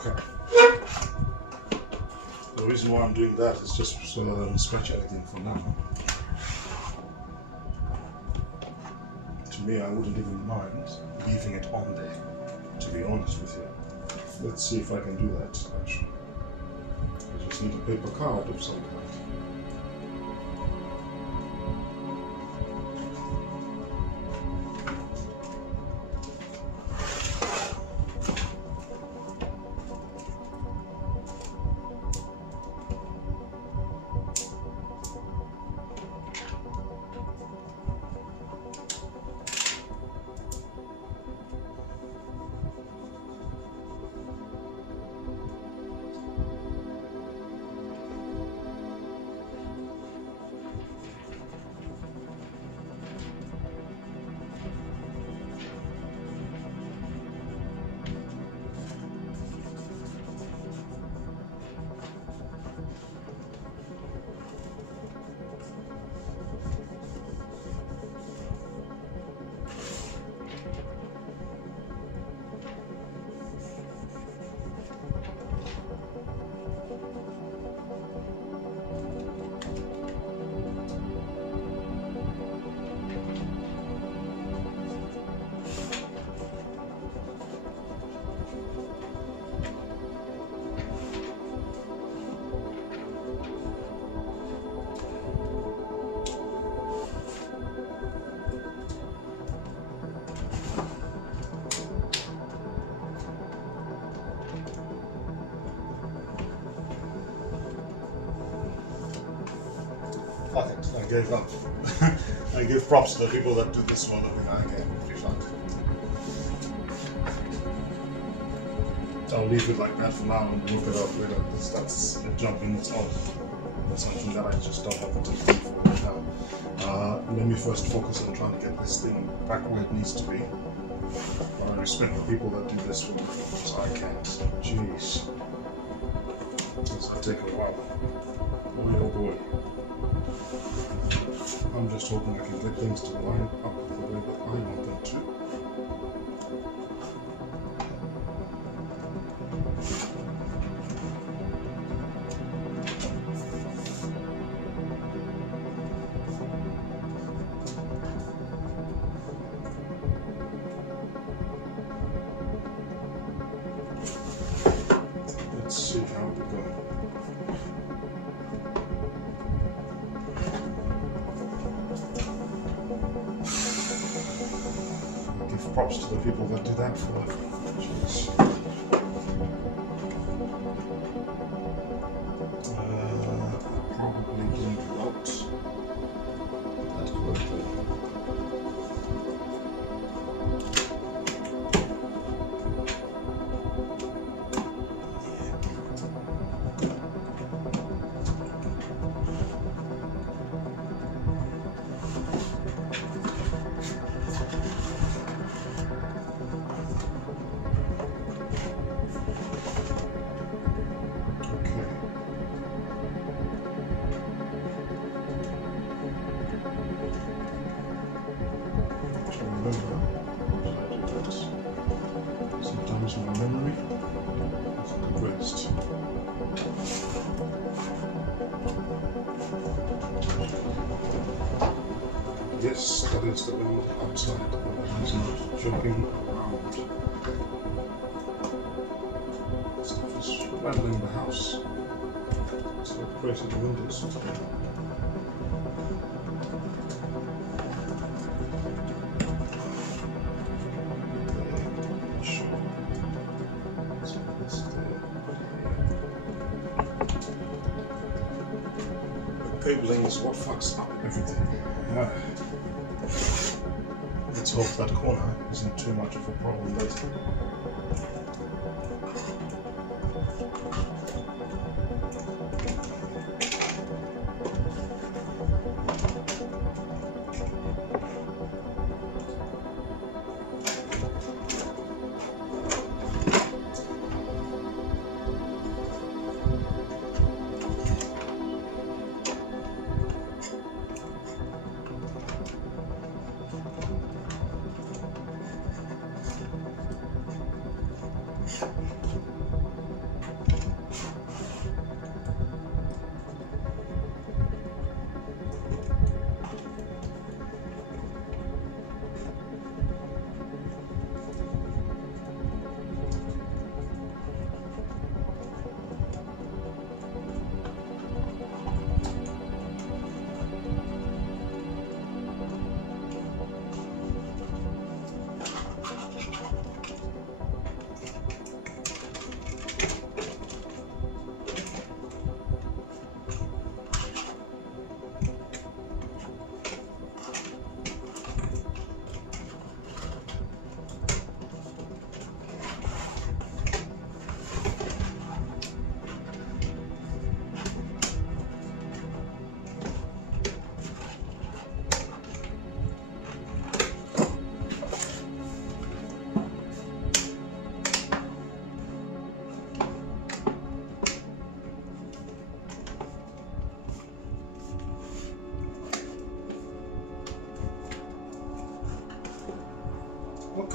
Okay. The reason why I'm doing that is just so that I don't scratch anything for now. To me, I wouldn't even mind leaving it on there, to be honest with you. Let's see if I can do that, actually. I just need a paper card of some kind. I gave up. I give props to the people that do this one. Okay, I'll leave it like that for now and look it up later, because that's a job in itself. That's something that I just don't have the time for right now. Let me first focus on trying to get this thing back where it needs to be. But I respect the people that do this for me, so I can't. Jeez. This could take a while. Oh boy. I'm just hoping I can get things to line up the way that I want them to. Let's see how we go. Give props to the people that do that for me. Jeez. Probably didn't route that correctly. Sometimes my memory is the greatest. Yes, that is the wind outside, but he's not jumping around. Stuff is rattling the house. So crazy the wind is. Cabling is what fucks up everything. Let's hope that corner isn't too much of a problem later.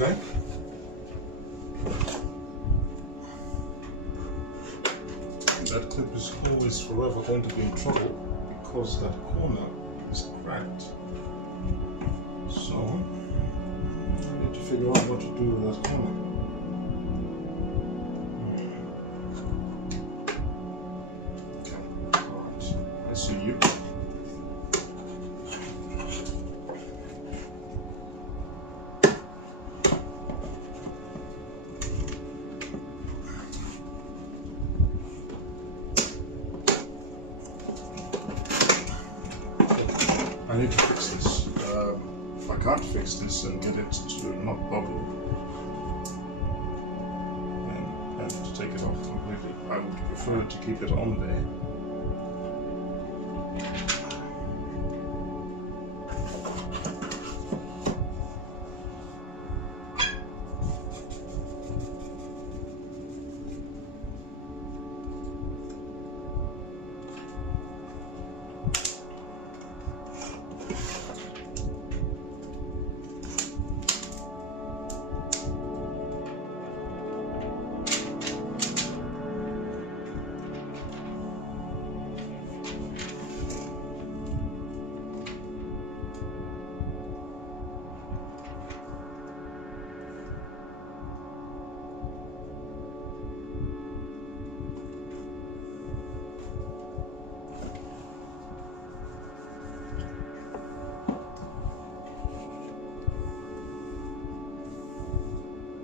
Okay. That clip is always forever going to be in trouble because that corner is cracked. So I need to figure out what to do with that corner. Okay, alright, I see you. I need to fix this. If I can't fix this and get it to not bubble, then I have to take it off completely. I would prefer to keep it on there.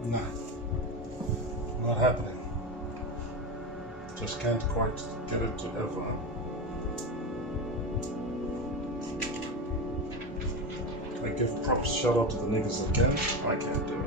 No, not happening. Just can't quite get it to ever. I give props, shout out to the niggas that can. I can't do it.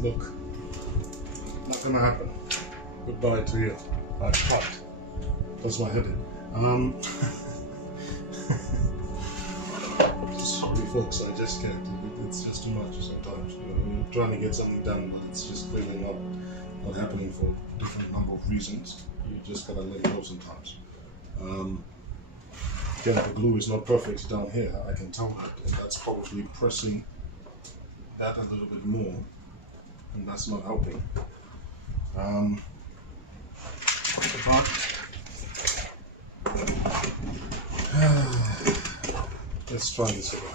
Look, not gonna happen. Goodbye to you. I tried. That's my head in. Sorry folks, I just can't. It's just too much sometimes. You know, you're trying to get something done, but it's just really not happening for a different number of reasons. You just gotta let it go sometimes. Again, the glue is not perfect down here. I can tell that, and that's probably pressing that a little bit more. And that's not helping. Let's try this again.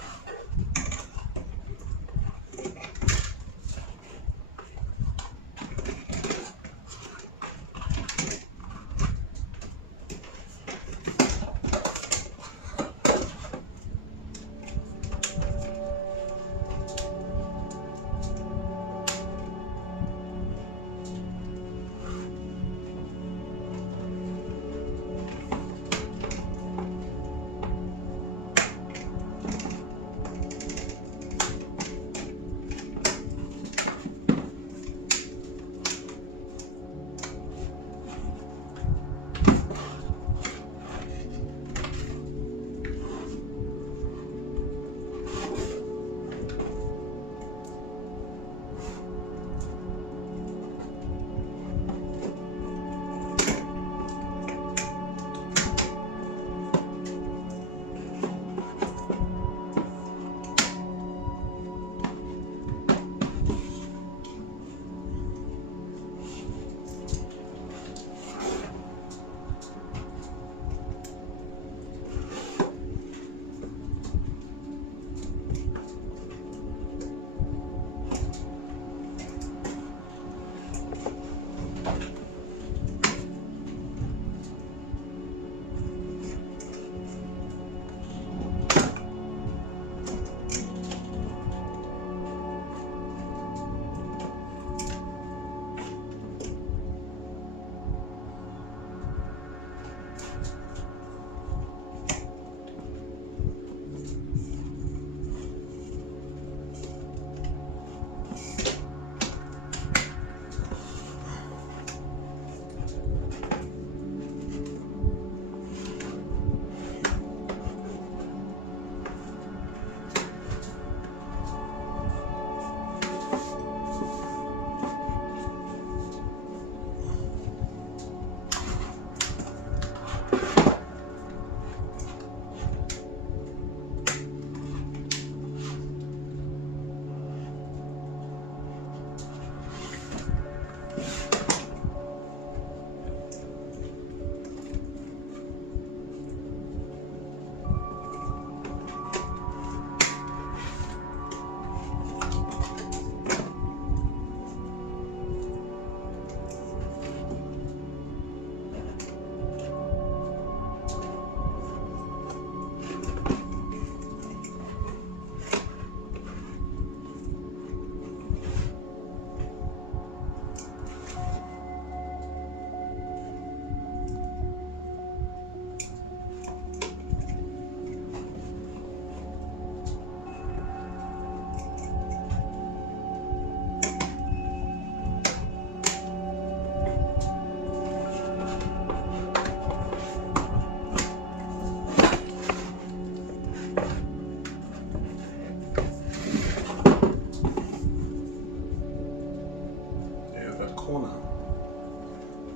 Corner.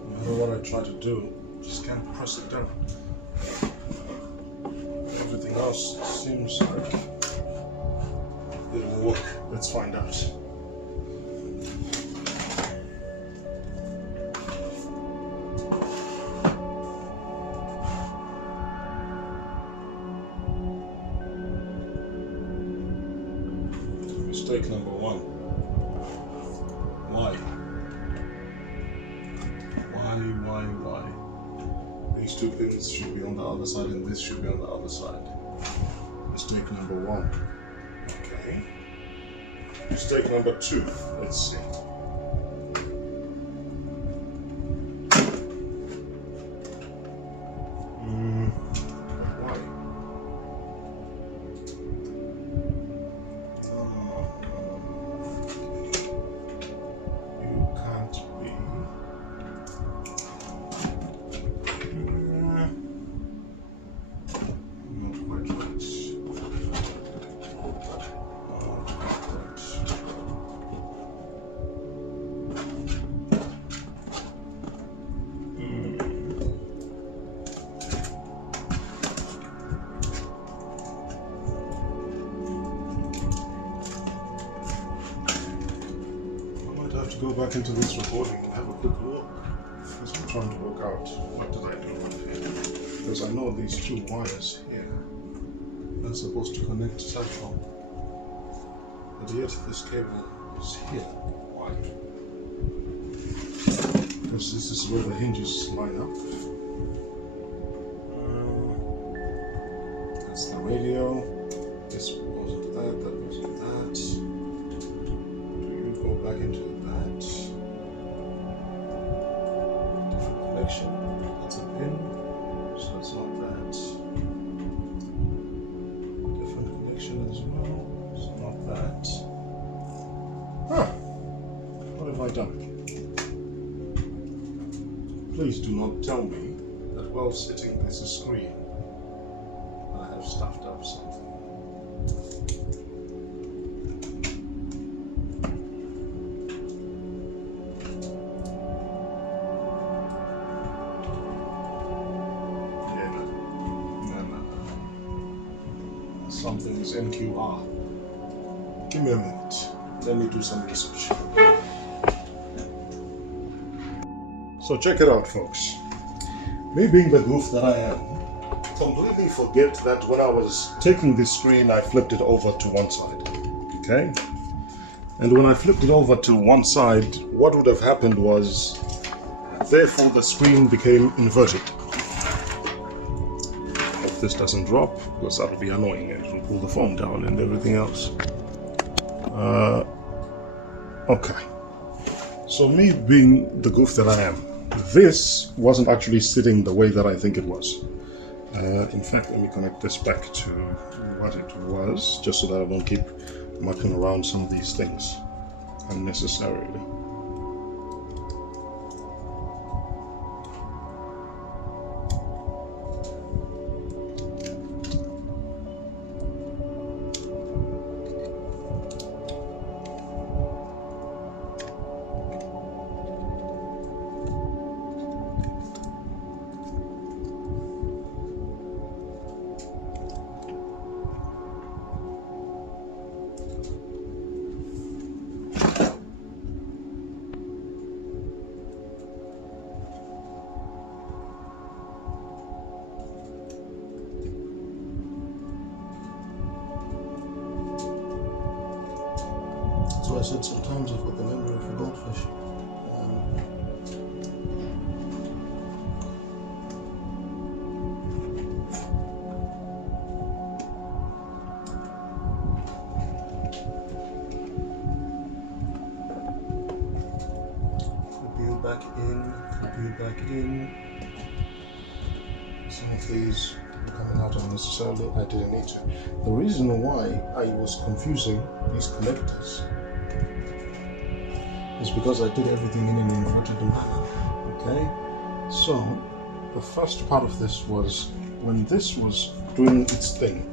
No matter what I try to do, just can't press it down. Everything else seems like it will work. Let's find out. Mistake number one. Why? Why? These two pins should be on the other side and this should be on the other side. Mistake number one. Okay. Mistake number two. Let's see. Why? You can't be. Go back into this recording and have a quick look, because I'm trying to work out what did I do up here, because I know these two wires here are supposed to connect central, but yet this cable is here. Why? Because this is where the hinges line up. That's the radio. This goes into that, that goes into that. Do you go back into that? Different connection. That's a pin, so it's not that. Different connection as well, so not that. Huh. What have I done? Please do not tell me that while sitting this screen, I have stuffed up something. Something is NQR. Give me a minute. Let me do some research. So check it out, folks. Me being the goof that I am, completely forget that when I was taking this screen, I flipped it over to one side. Okay? And when I flipped it over to one side, what would have happened was, therefore the screen became inverted. Hope this doesn't drop, because that would be annoying. It will pull the phone down and everything else. Okay. So me being the goof that I am, this wasn't actually sitting the way that I think it was. In fact, let me connect this back to what it was, just so that I don't keep mucking around some of these things unnecessarily. I said sometimes I've got the memory of a goldfish. Back in. Some of these were coming out unnecessarily. I didn't need to. The reason why I was confusing these connectors is because I did everything in an inverted manner. Okay, so the first part of this was when this was doing its thing.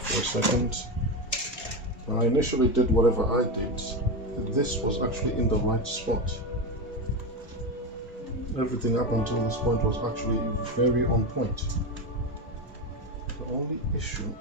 For a second, when I initially did whatever I did, this was actually in the right spot. Everything up until this point was actually very on point. The only issue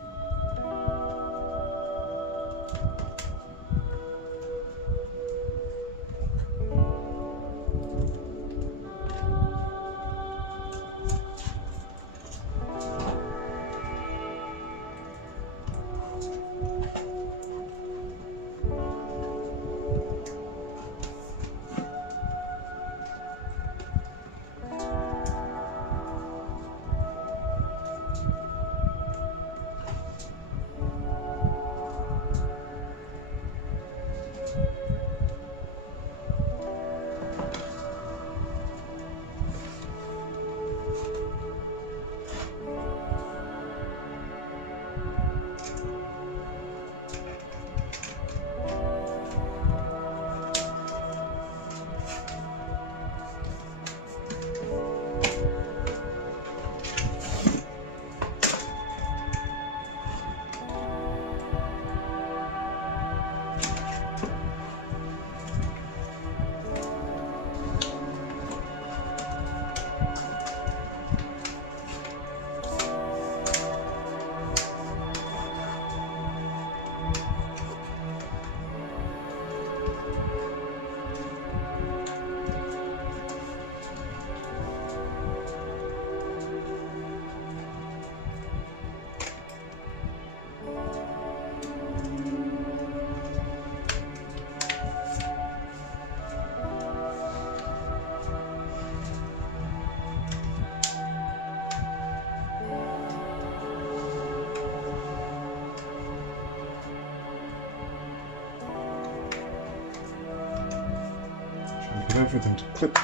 get everything to clip.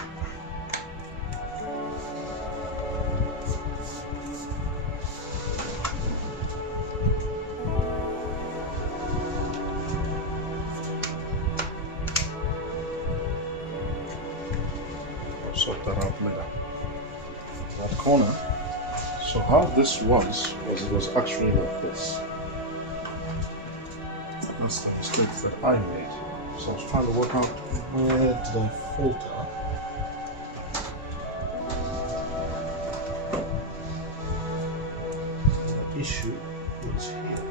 I'll sort that out later. That corner. So how this was it was actually like this. That's the mistake that I made. So I was trying to work out where did I filter. The issue was here.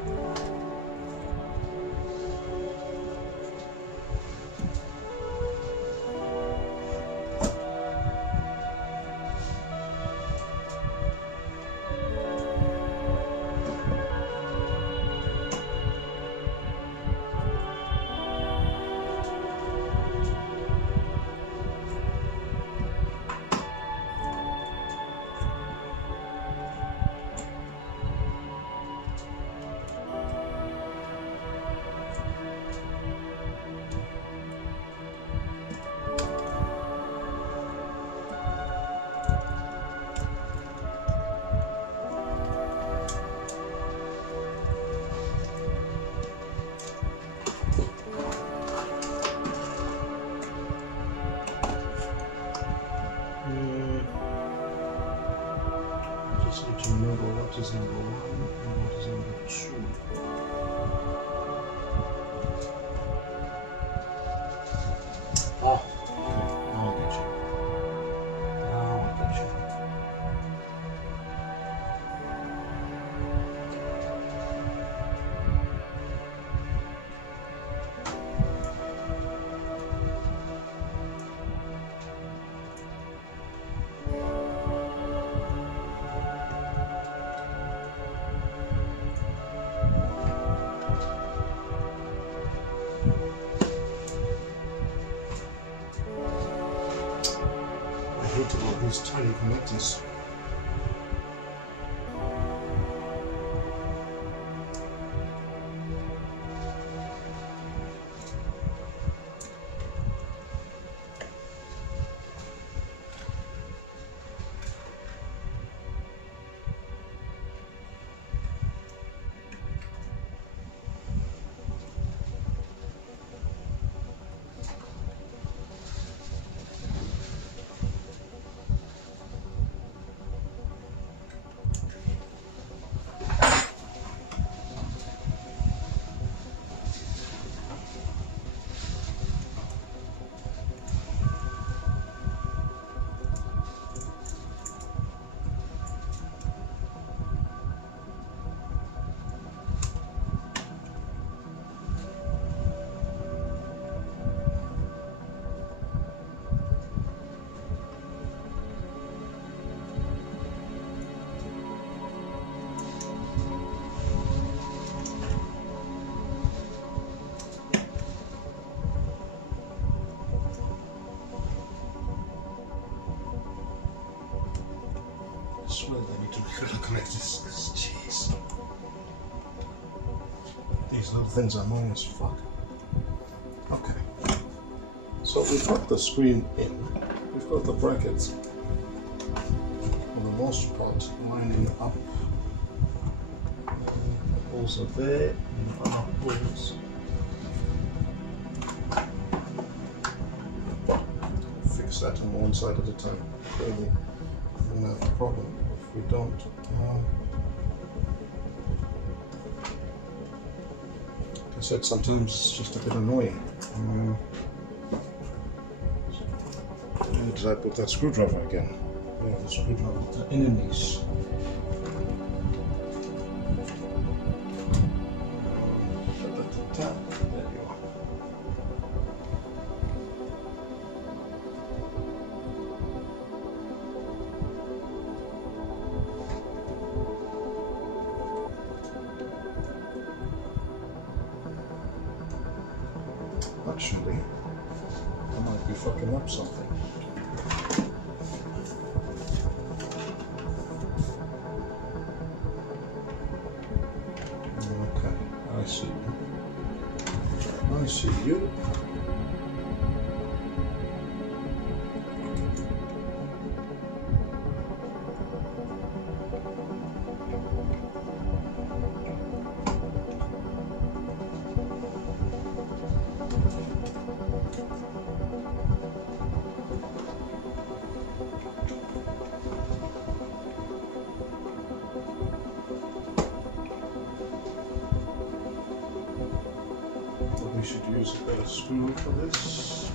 What is number 1 and what is number 2? Oh, okay. Now I get you. Now I get you. these tiny connectors. I swear they need to be little connectors, because jeez. These little things are annoying as fuck. Okay. So we've got the screen in. We've got the brackets for the most part lining up. The holes are there and the other holes. Fix that on one side at a time. Clearly, we're gonna have a problem if we don't. Like I said, sometimes it's just a bit annoying. Where did I put that screwdriver again? Yeah, the screwdriver, the enemies. There you are. Actually, I might be fucking up something. Okay, I see you. I see you. We should use a better screw for this.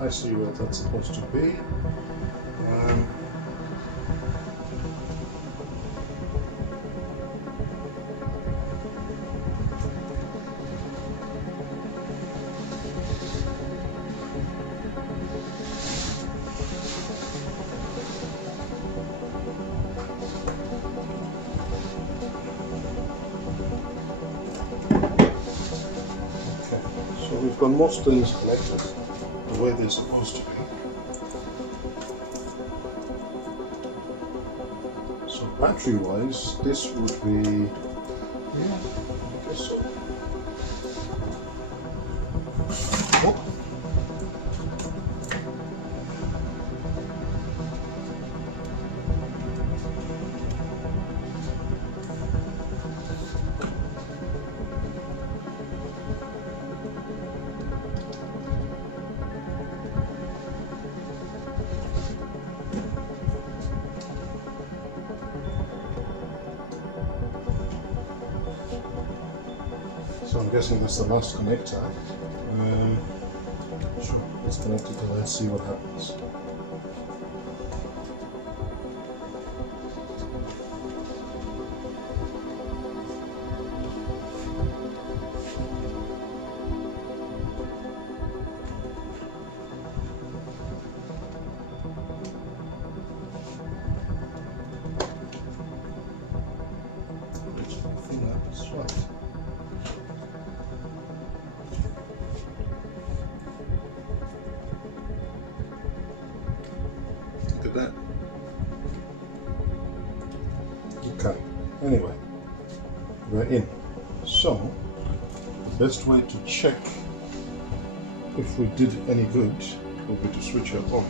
I see where that's supposed to be. Okay, so we've got most things connected the way they're supposed to be. So battery wise, this would be, yeah, I guess so. Oh. guessing that's the last connector. Sure, let's connect it and let's see what happens. Look at that. Okay, anyway, we're in. So, the best way to check if we did any good will be to switch it on.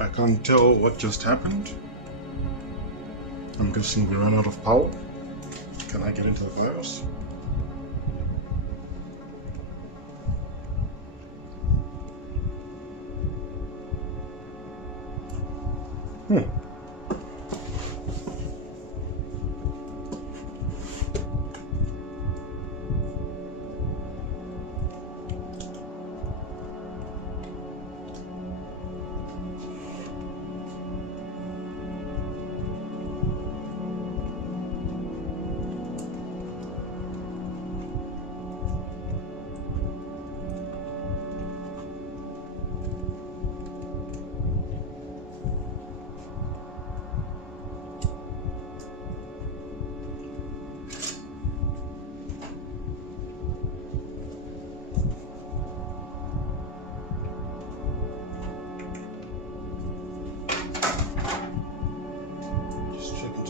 I can't tell what just happened. I'm guessing we ran out of power. Can I get into the BIOS?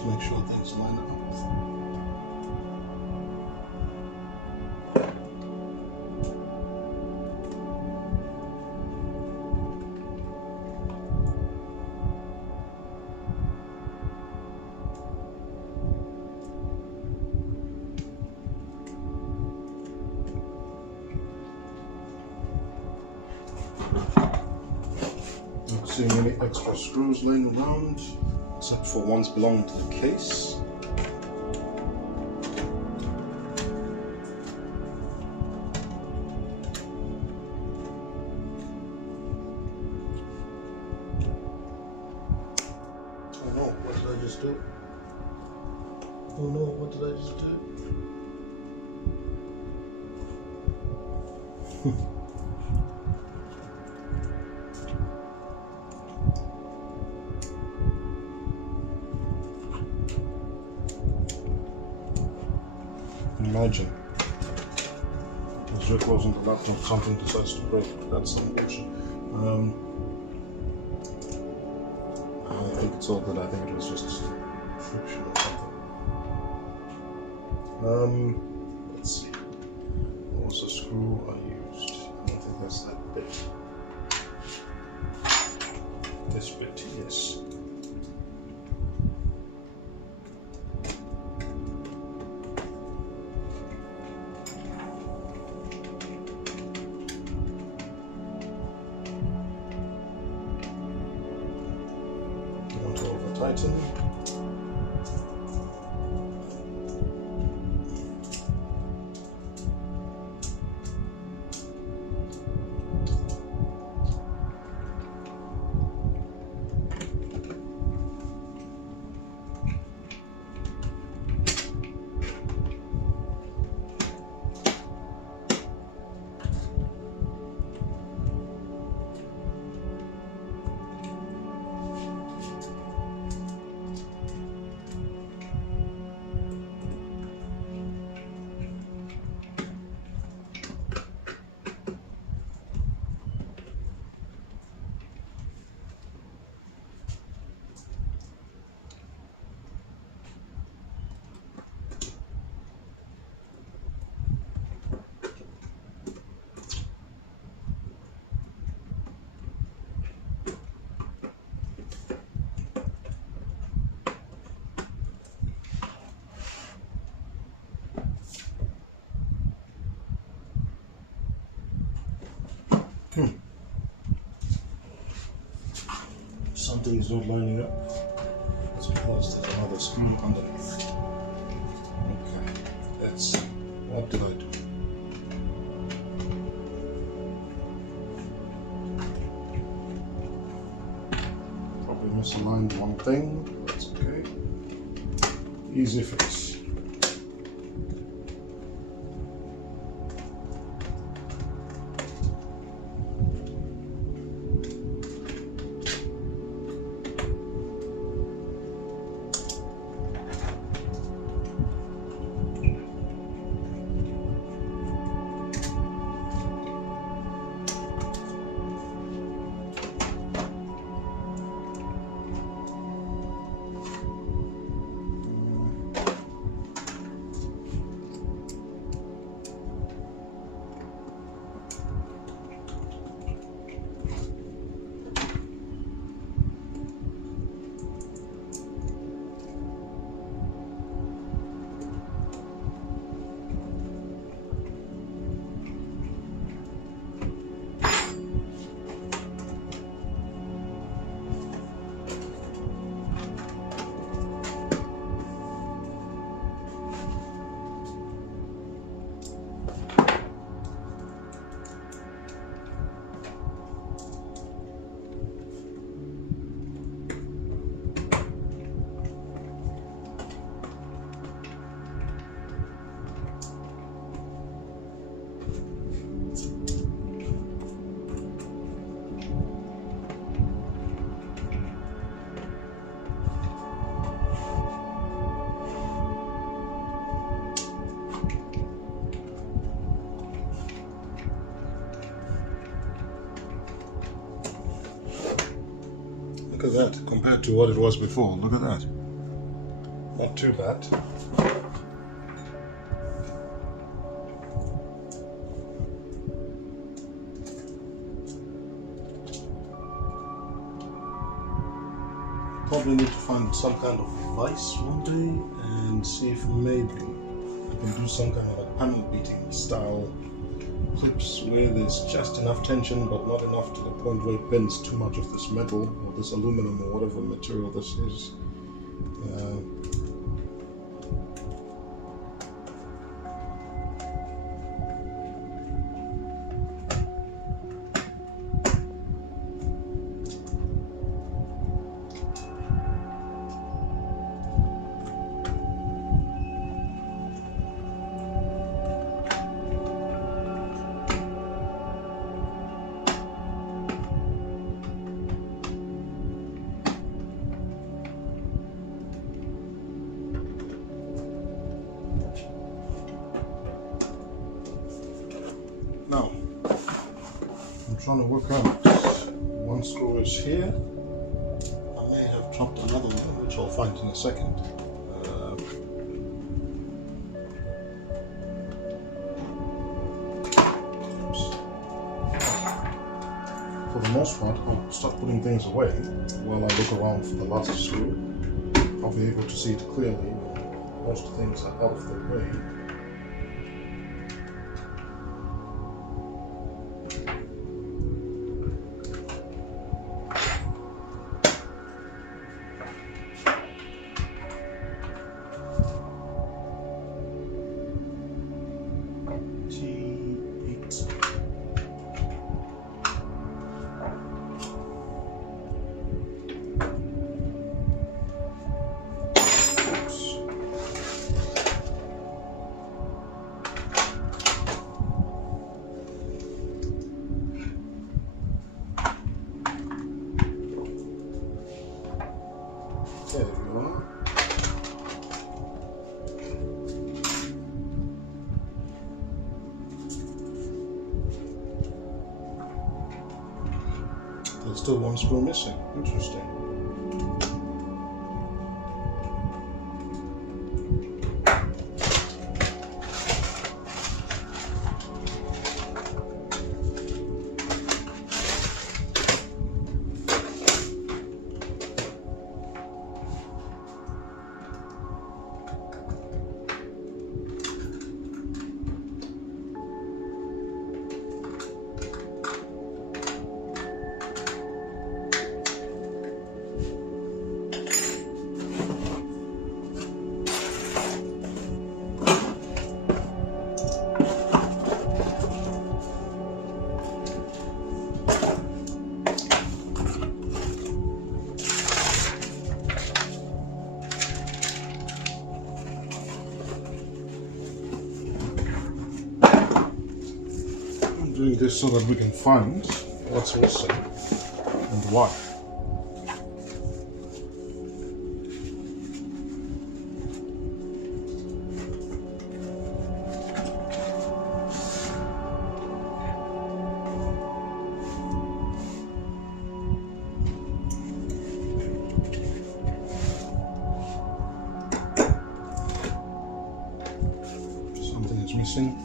Make sure things line up. Not seeing any extra screws laying around, except for ones belonging to the case. Oh no, what did I just do? Oh no, what did I just do? Imagine. As you're closing the laptop, something decides to break. That's unfortunate. I think it's all good. I think it was just friction or something. Let's see. What was the screw I used? I don't think that's that bit. This bit, yes. Tighten. Something is not lining up. That's because there's another screw underneath. Okay, let's see. What did I do? Probably misaligned one thing. That's okay. Easy fix. Look at that, compared to what it was before. Look at that. Not too bad. Probably need to find some kind of vise one day and see if maybe I can do some kind of a panel beating style clips where there's just enough tension but not enough to the point where it bends too much of this metal or this aluminum or whatever material this is. Now, I'm trying to work out one screw is here. I may have dropped another one, which I'll find in a second. For the most part, I'll start putting things away while I look around for the last screw. I'll be able to see it clearly when most things are out of the way. There you are. There's still one screw missing. Interesting. this so that we can find what's missing and why. Something is missing.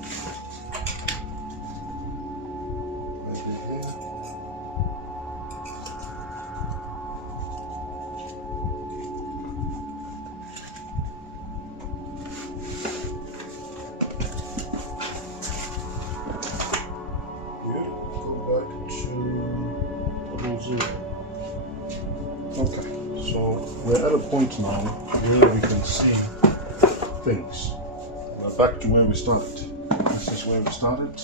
Okay, so we're at a point now where we can see things. We're back to where we started. This is where we started.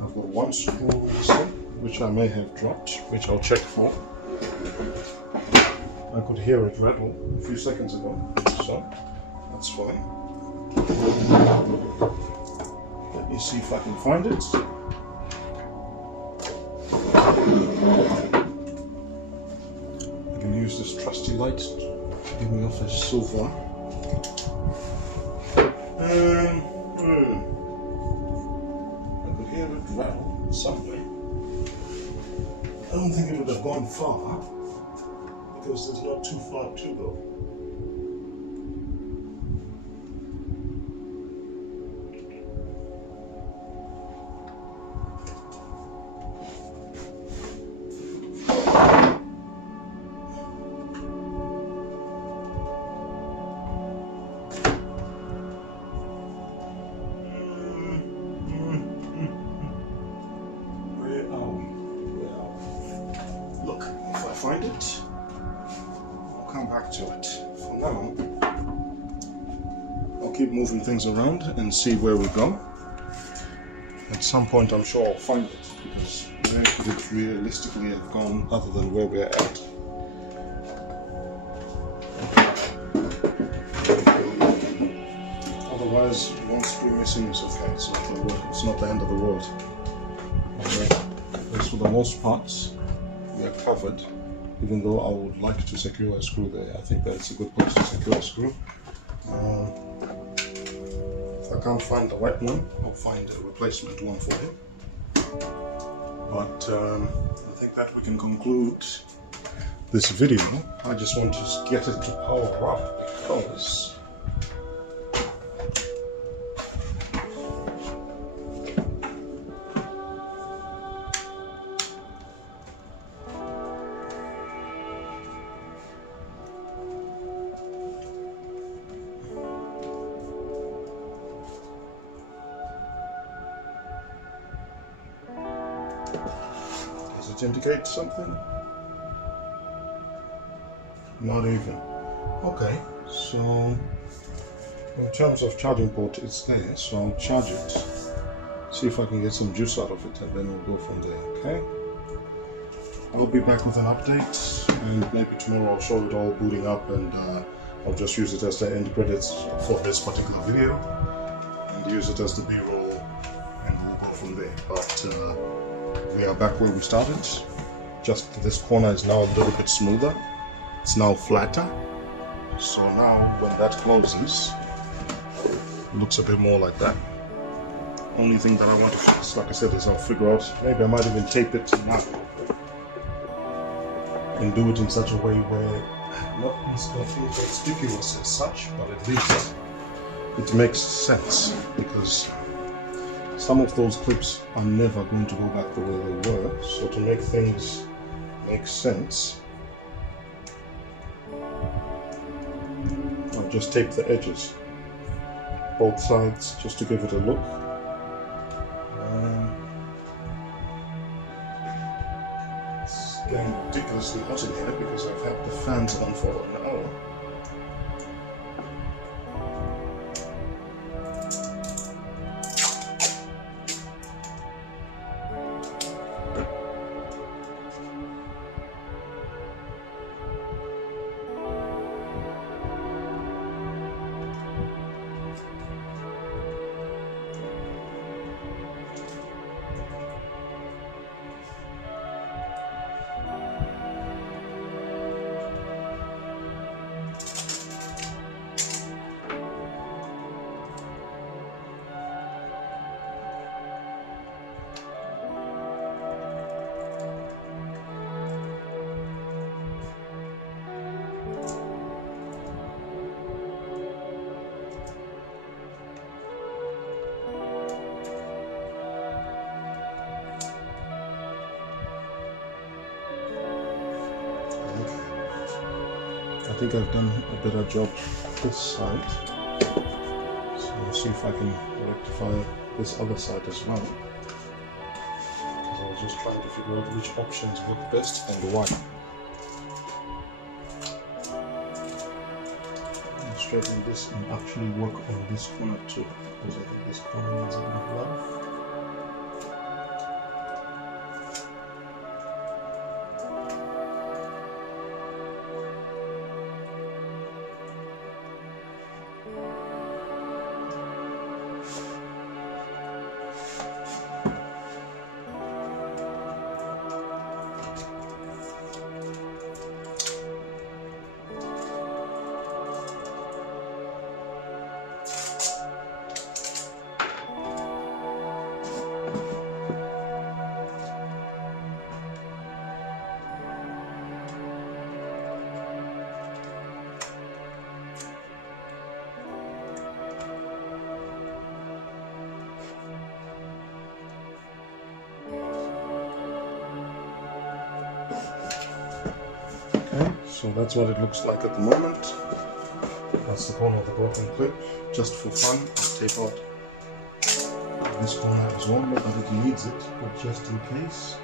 I've got one screw missing, which I may have dropped, which I'll check for. I could hear it rattle a few seconds ago, so that's fine. Let me see if I can find it. I can use this trusty light to give me off as silver. I could hear it rattle somewhere. I don't think it would have gone far because there's not too far to go. Find it, I'll come back to it. For now, I'll keep moving things around and see where we go. At some point I'm sure I'll find it, because where could it realistically have gone other than where we're at? Otherwise, one screw missing is okay, it's not the end of the world. Okay. Because for the most part, we are covered. Even though I would like to secure a screw there, I think that's a good place to secure a screw. If I can't find the right one, I'll find a replacement one for it. But I think that we can conclude this video. I just want to get it to power up because indicate something? Not even. Okay, so in terms of charging port, it's there, so I'll charge it, see if I can get some juice out of it, and then we'll go from there. Okay, I'll be back with an update, and maybe tomorrow I'll show it all booting up, and I'll just use it as the end credits for this particular video and use it as the B-roll, and we'll go from there. But we are back where we started. Just this corner is now a little bit smoother. It's now flatter. So now when that closes, it looks a bit more like that. Only thing that I want to fix, like I said, is I'll figure out, maybe I might even tape it now and do it in such a way where it's not conspicuous as such, but at least it makes sense, because some of those clips are never going to go back the way they were. So to make things make sense, I'll just tape the edges, both sides, just to give it a look. It's getting ridiculously hot in here because I've had the fans on for an hour. think I've done a better job this side. So we'll see if I can rectify this other side as well. Because I was just trying to figure out which options work best and why. Straighten this and actually work on this corner too, because I think this corner needs a bit of love. Okay, so that's what it looks like at the moment. That's the corner of the broken clip. Just for fun, I'll tape out this corner as well, not that it needs it, but just in case.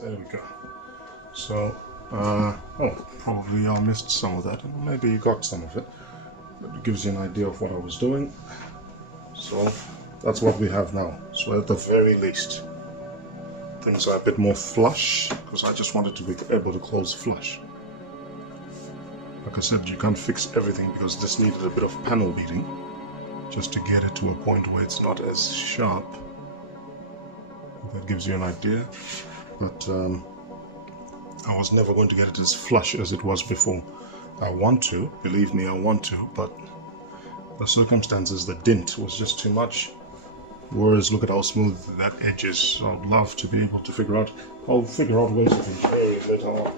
There we go. So, probably I missed some of that, and maybe you got some of it, but it gives you an idea of what I was doing. So, that's what we have now. So at the very least, things are a bit more flush, because I just wanted to be able to close flush. Like I said, you can't fix everything, because this needed a bit of panel beating, just to get it to a point where it's not as sharp. That gives you an idea. But I was never going to get it as flush as it was before. I want to, believe me, I want to, but the circumstances, the dint was just too much. Whereas look at how smooth that edge is. So I'd love to be able to figure out, I'll figure out ways of engineering it later on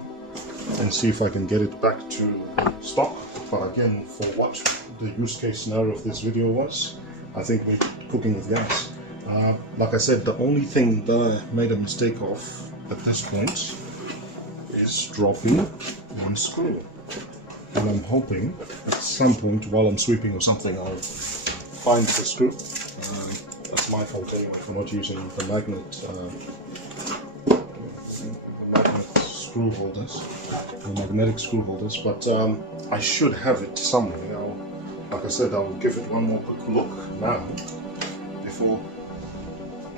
and see if I can get it back to stock. But again, for what the use case scenario of this video was, I think we're cooking with gas. Like I said, the only thing that I made a mistake of at this point is dropping one screw. And I'm hoping at some point while I'm sweeping or something, I'll find the screw. That's my fault anyway for not using the magnet screw holders, the magnetic screw holders, but I should have it somewhere. Like I said, I'll give it one more quick look now before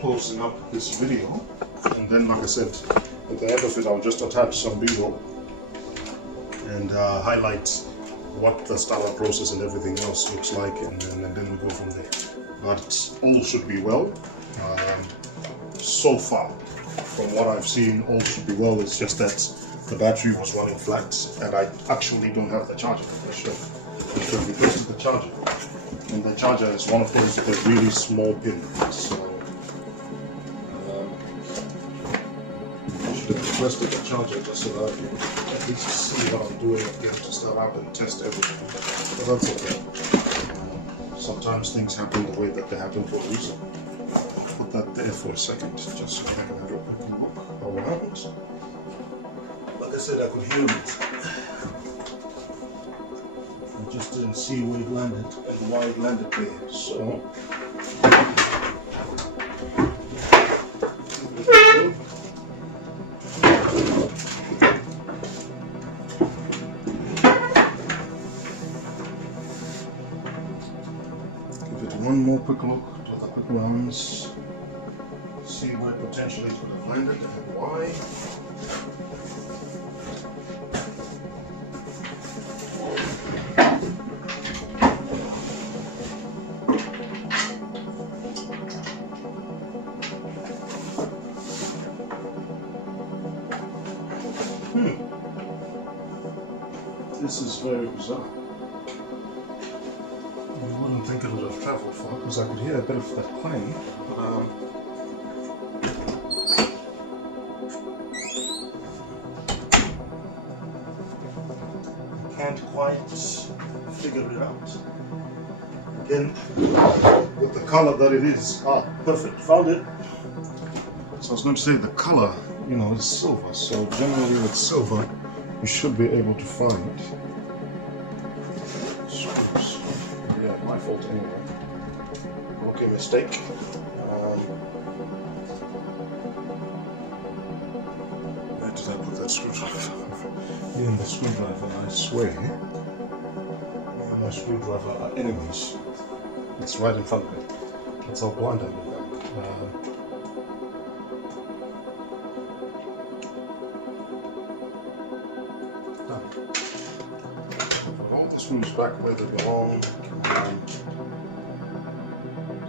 closing up this video, and then like I said, at the end of it I'll just attach some B-roll and highlight what the startup process and everything else looks like, and then we go from there. But all should be well. So far, from what I've seen, all should be well. It's just that the battery was running flat, and I actually don't have the charger. I should be close to the charger, and the charger is one of those with a really small pin. So requested the charger just so that I can at least see what I'm doing again to start out and test everything. But that's okay. Sometimes things happen the way that they happen for a reason. Put that there for a second, just so I can have a quick look around. Like I said, I could hear it. I just didn't see where it landed and why it landed there. So one more quick look, do the quick rounds, see where potentially it could have landed and why. This is very bizarre. You wouldn't think it would have travelled far because I could hear a bit of that plane, but I can't quite figure it out. Again, with the color that it is. Ah, perfect, found it. So I was going to say the color, you know, is silver. So generally with silver, you should be able to find screws. Yeah, my fault anyway. Okay, mistake. Where did I put that screwdriver? Me and the screwdriver, I swear. Me and my screwdriver are enemies. It's right in front of me. That's how blind I am. Done. Put all the screws back where they belong.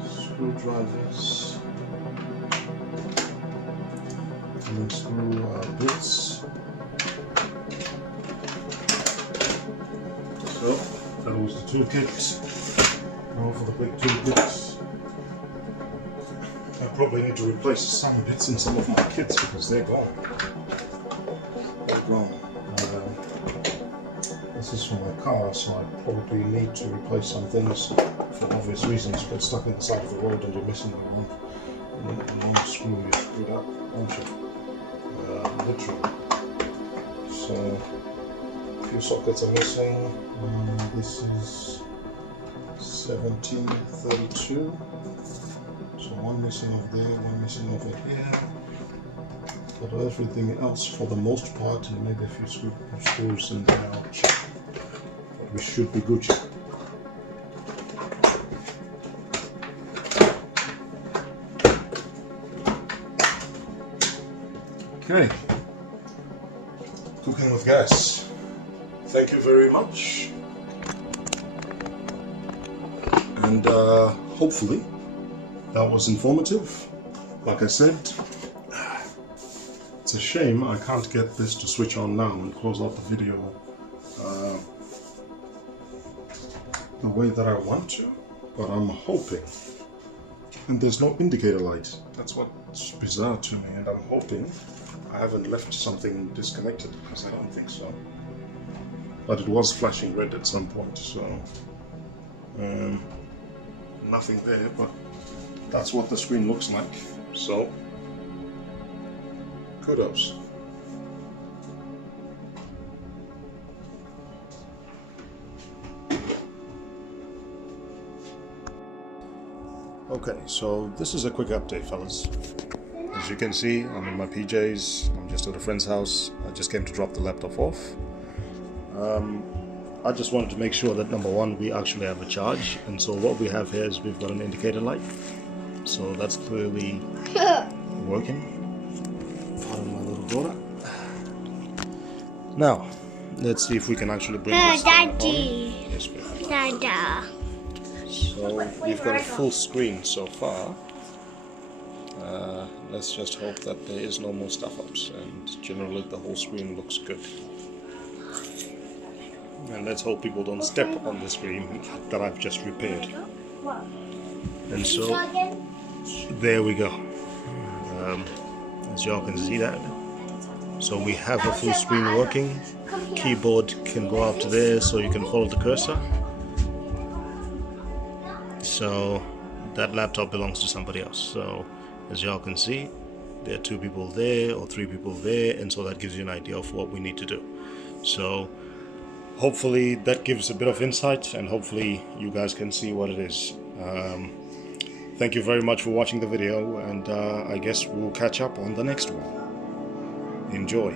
Screwdrivers. And then screw bits. So that was the toolkit. Now for the big toolkit. I probably need to replace some bits in some of my kits because they're gone. They're gone. This is for my car, so I probably need to replace some things for obvious reasons. You get stuck in the side of the road and you're missing the one screw, you're screwed up, aren't you? Literally. So, a few sockets are missing. This is 1732. So one missing over there, one missing over here. But everything else, for the most part, and maybe a few screws in there, I'll check. But we should be good. Okay. Cooking with gas. Thank you very much. And hopefully that was informative. Like I said, it's a shame I can't get this to switch on now and close out the video the way that I want to, but I'm hoping. And there's no indicator light. That's what's bizarre to me, and I'm hoping I haven't left something disconnected, because I don't think so. But it was flashing red at some point, so nothing there, but that's what the screen looks like. So kudos. Okay, so this is a quick update, fellas. As you can see, I'm in my PJs. I'm just at a friend's house. I just came to drop the laptop off. I just wanted to make sure that number one, we actually have a charge. And so what we have here is we've got an indicator light. So that's clearly working. Pardon my little daughter. Now, let's see if we can actually bring this Daddy. Yes, baby. Dada. So we've got a full screen so far. Let's just hope that there is no more stuff-ups, and generally the whole screen looks good. And let's hope people don't step on the screen that I've just repaired. And so, there we go. As y'all can see that. So we have a full screen working. Keyboard can go up to there so you can follow the cursor. So that laptop belongs to somebody else. So as y'all can see, there are 2 people there or 3 people there, and so that gives you an idea of what we need to do. So hopefully that gives a bit of insight, and hopefully you guys can see what it is. Thank you very much for watching the video, and I guess we'll catch up on the next one. Enjoy.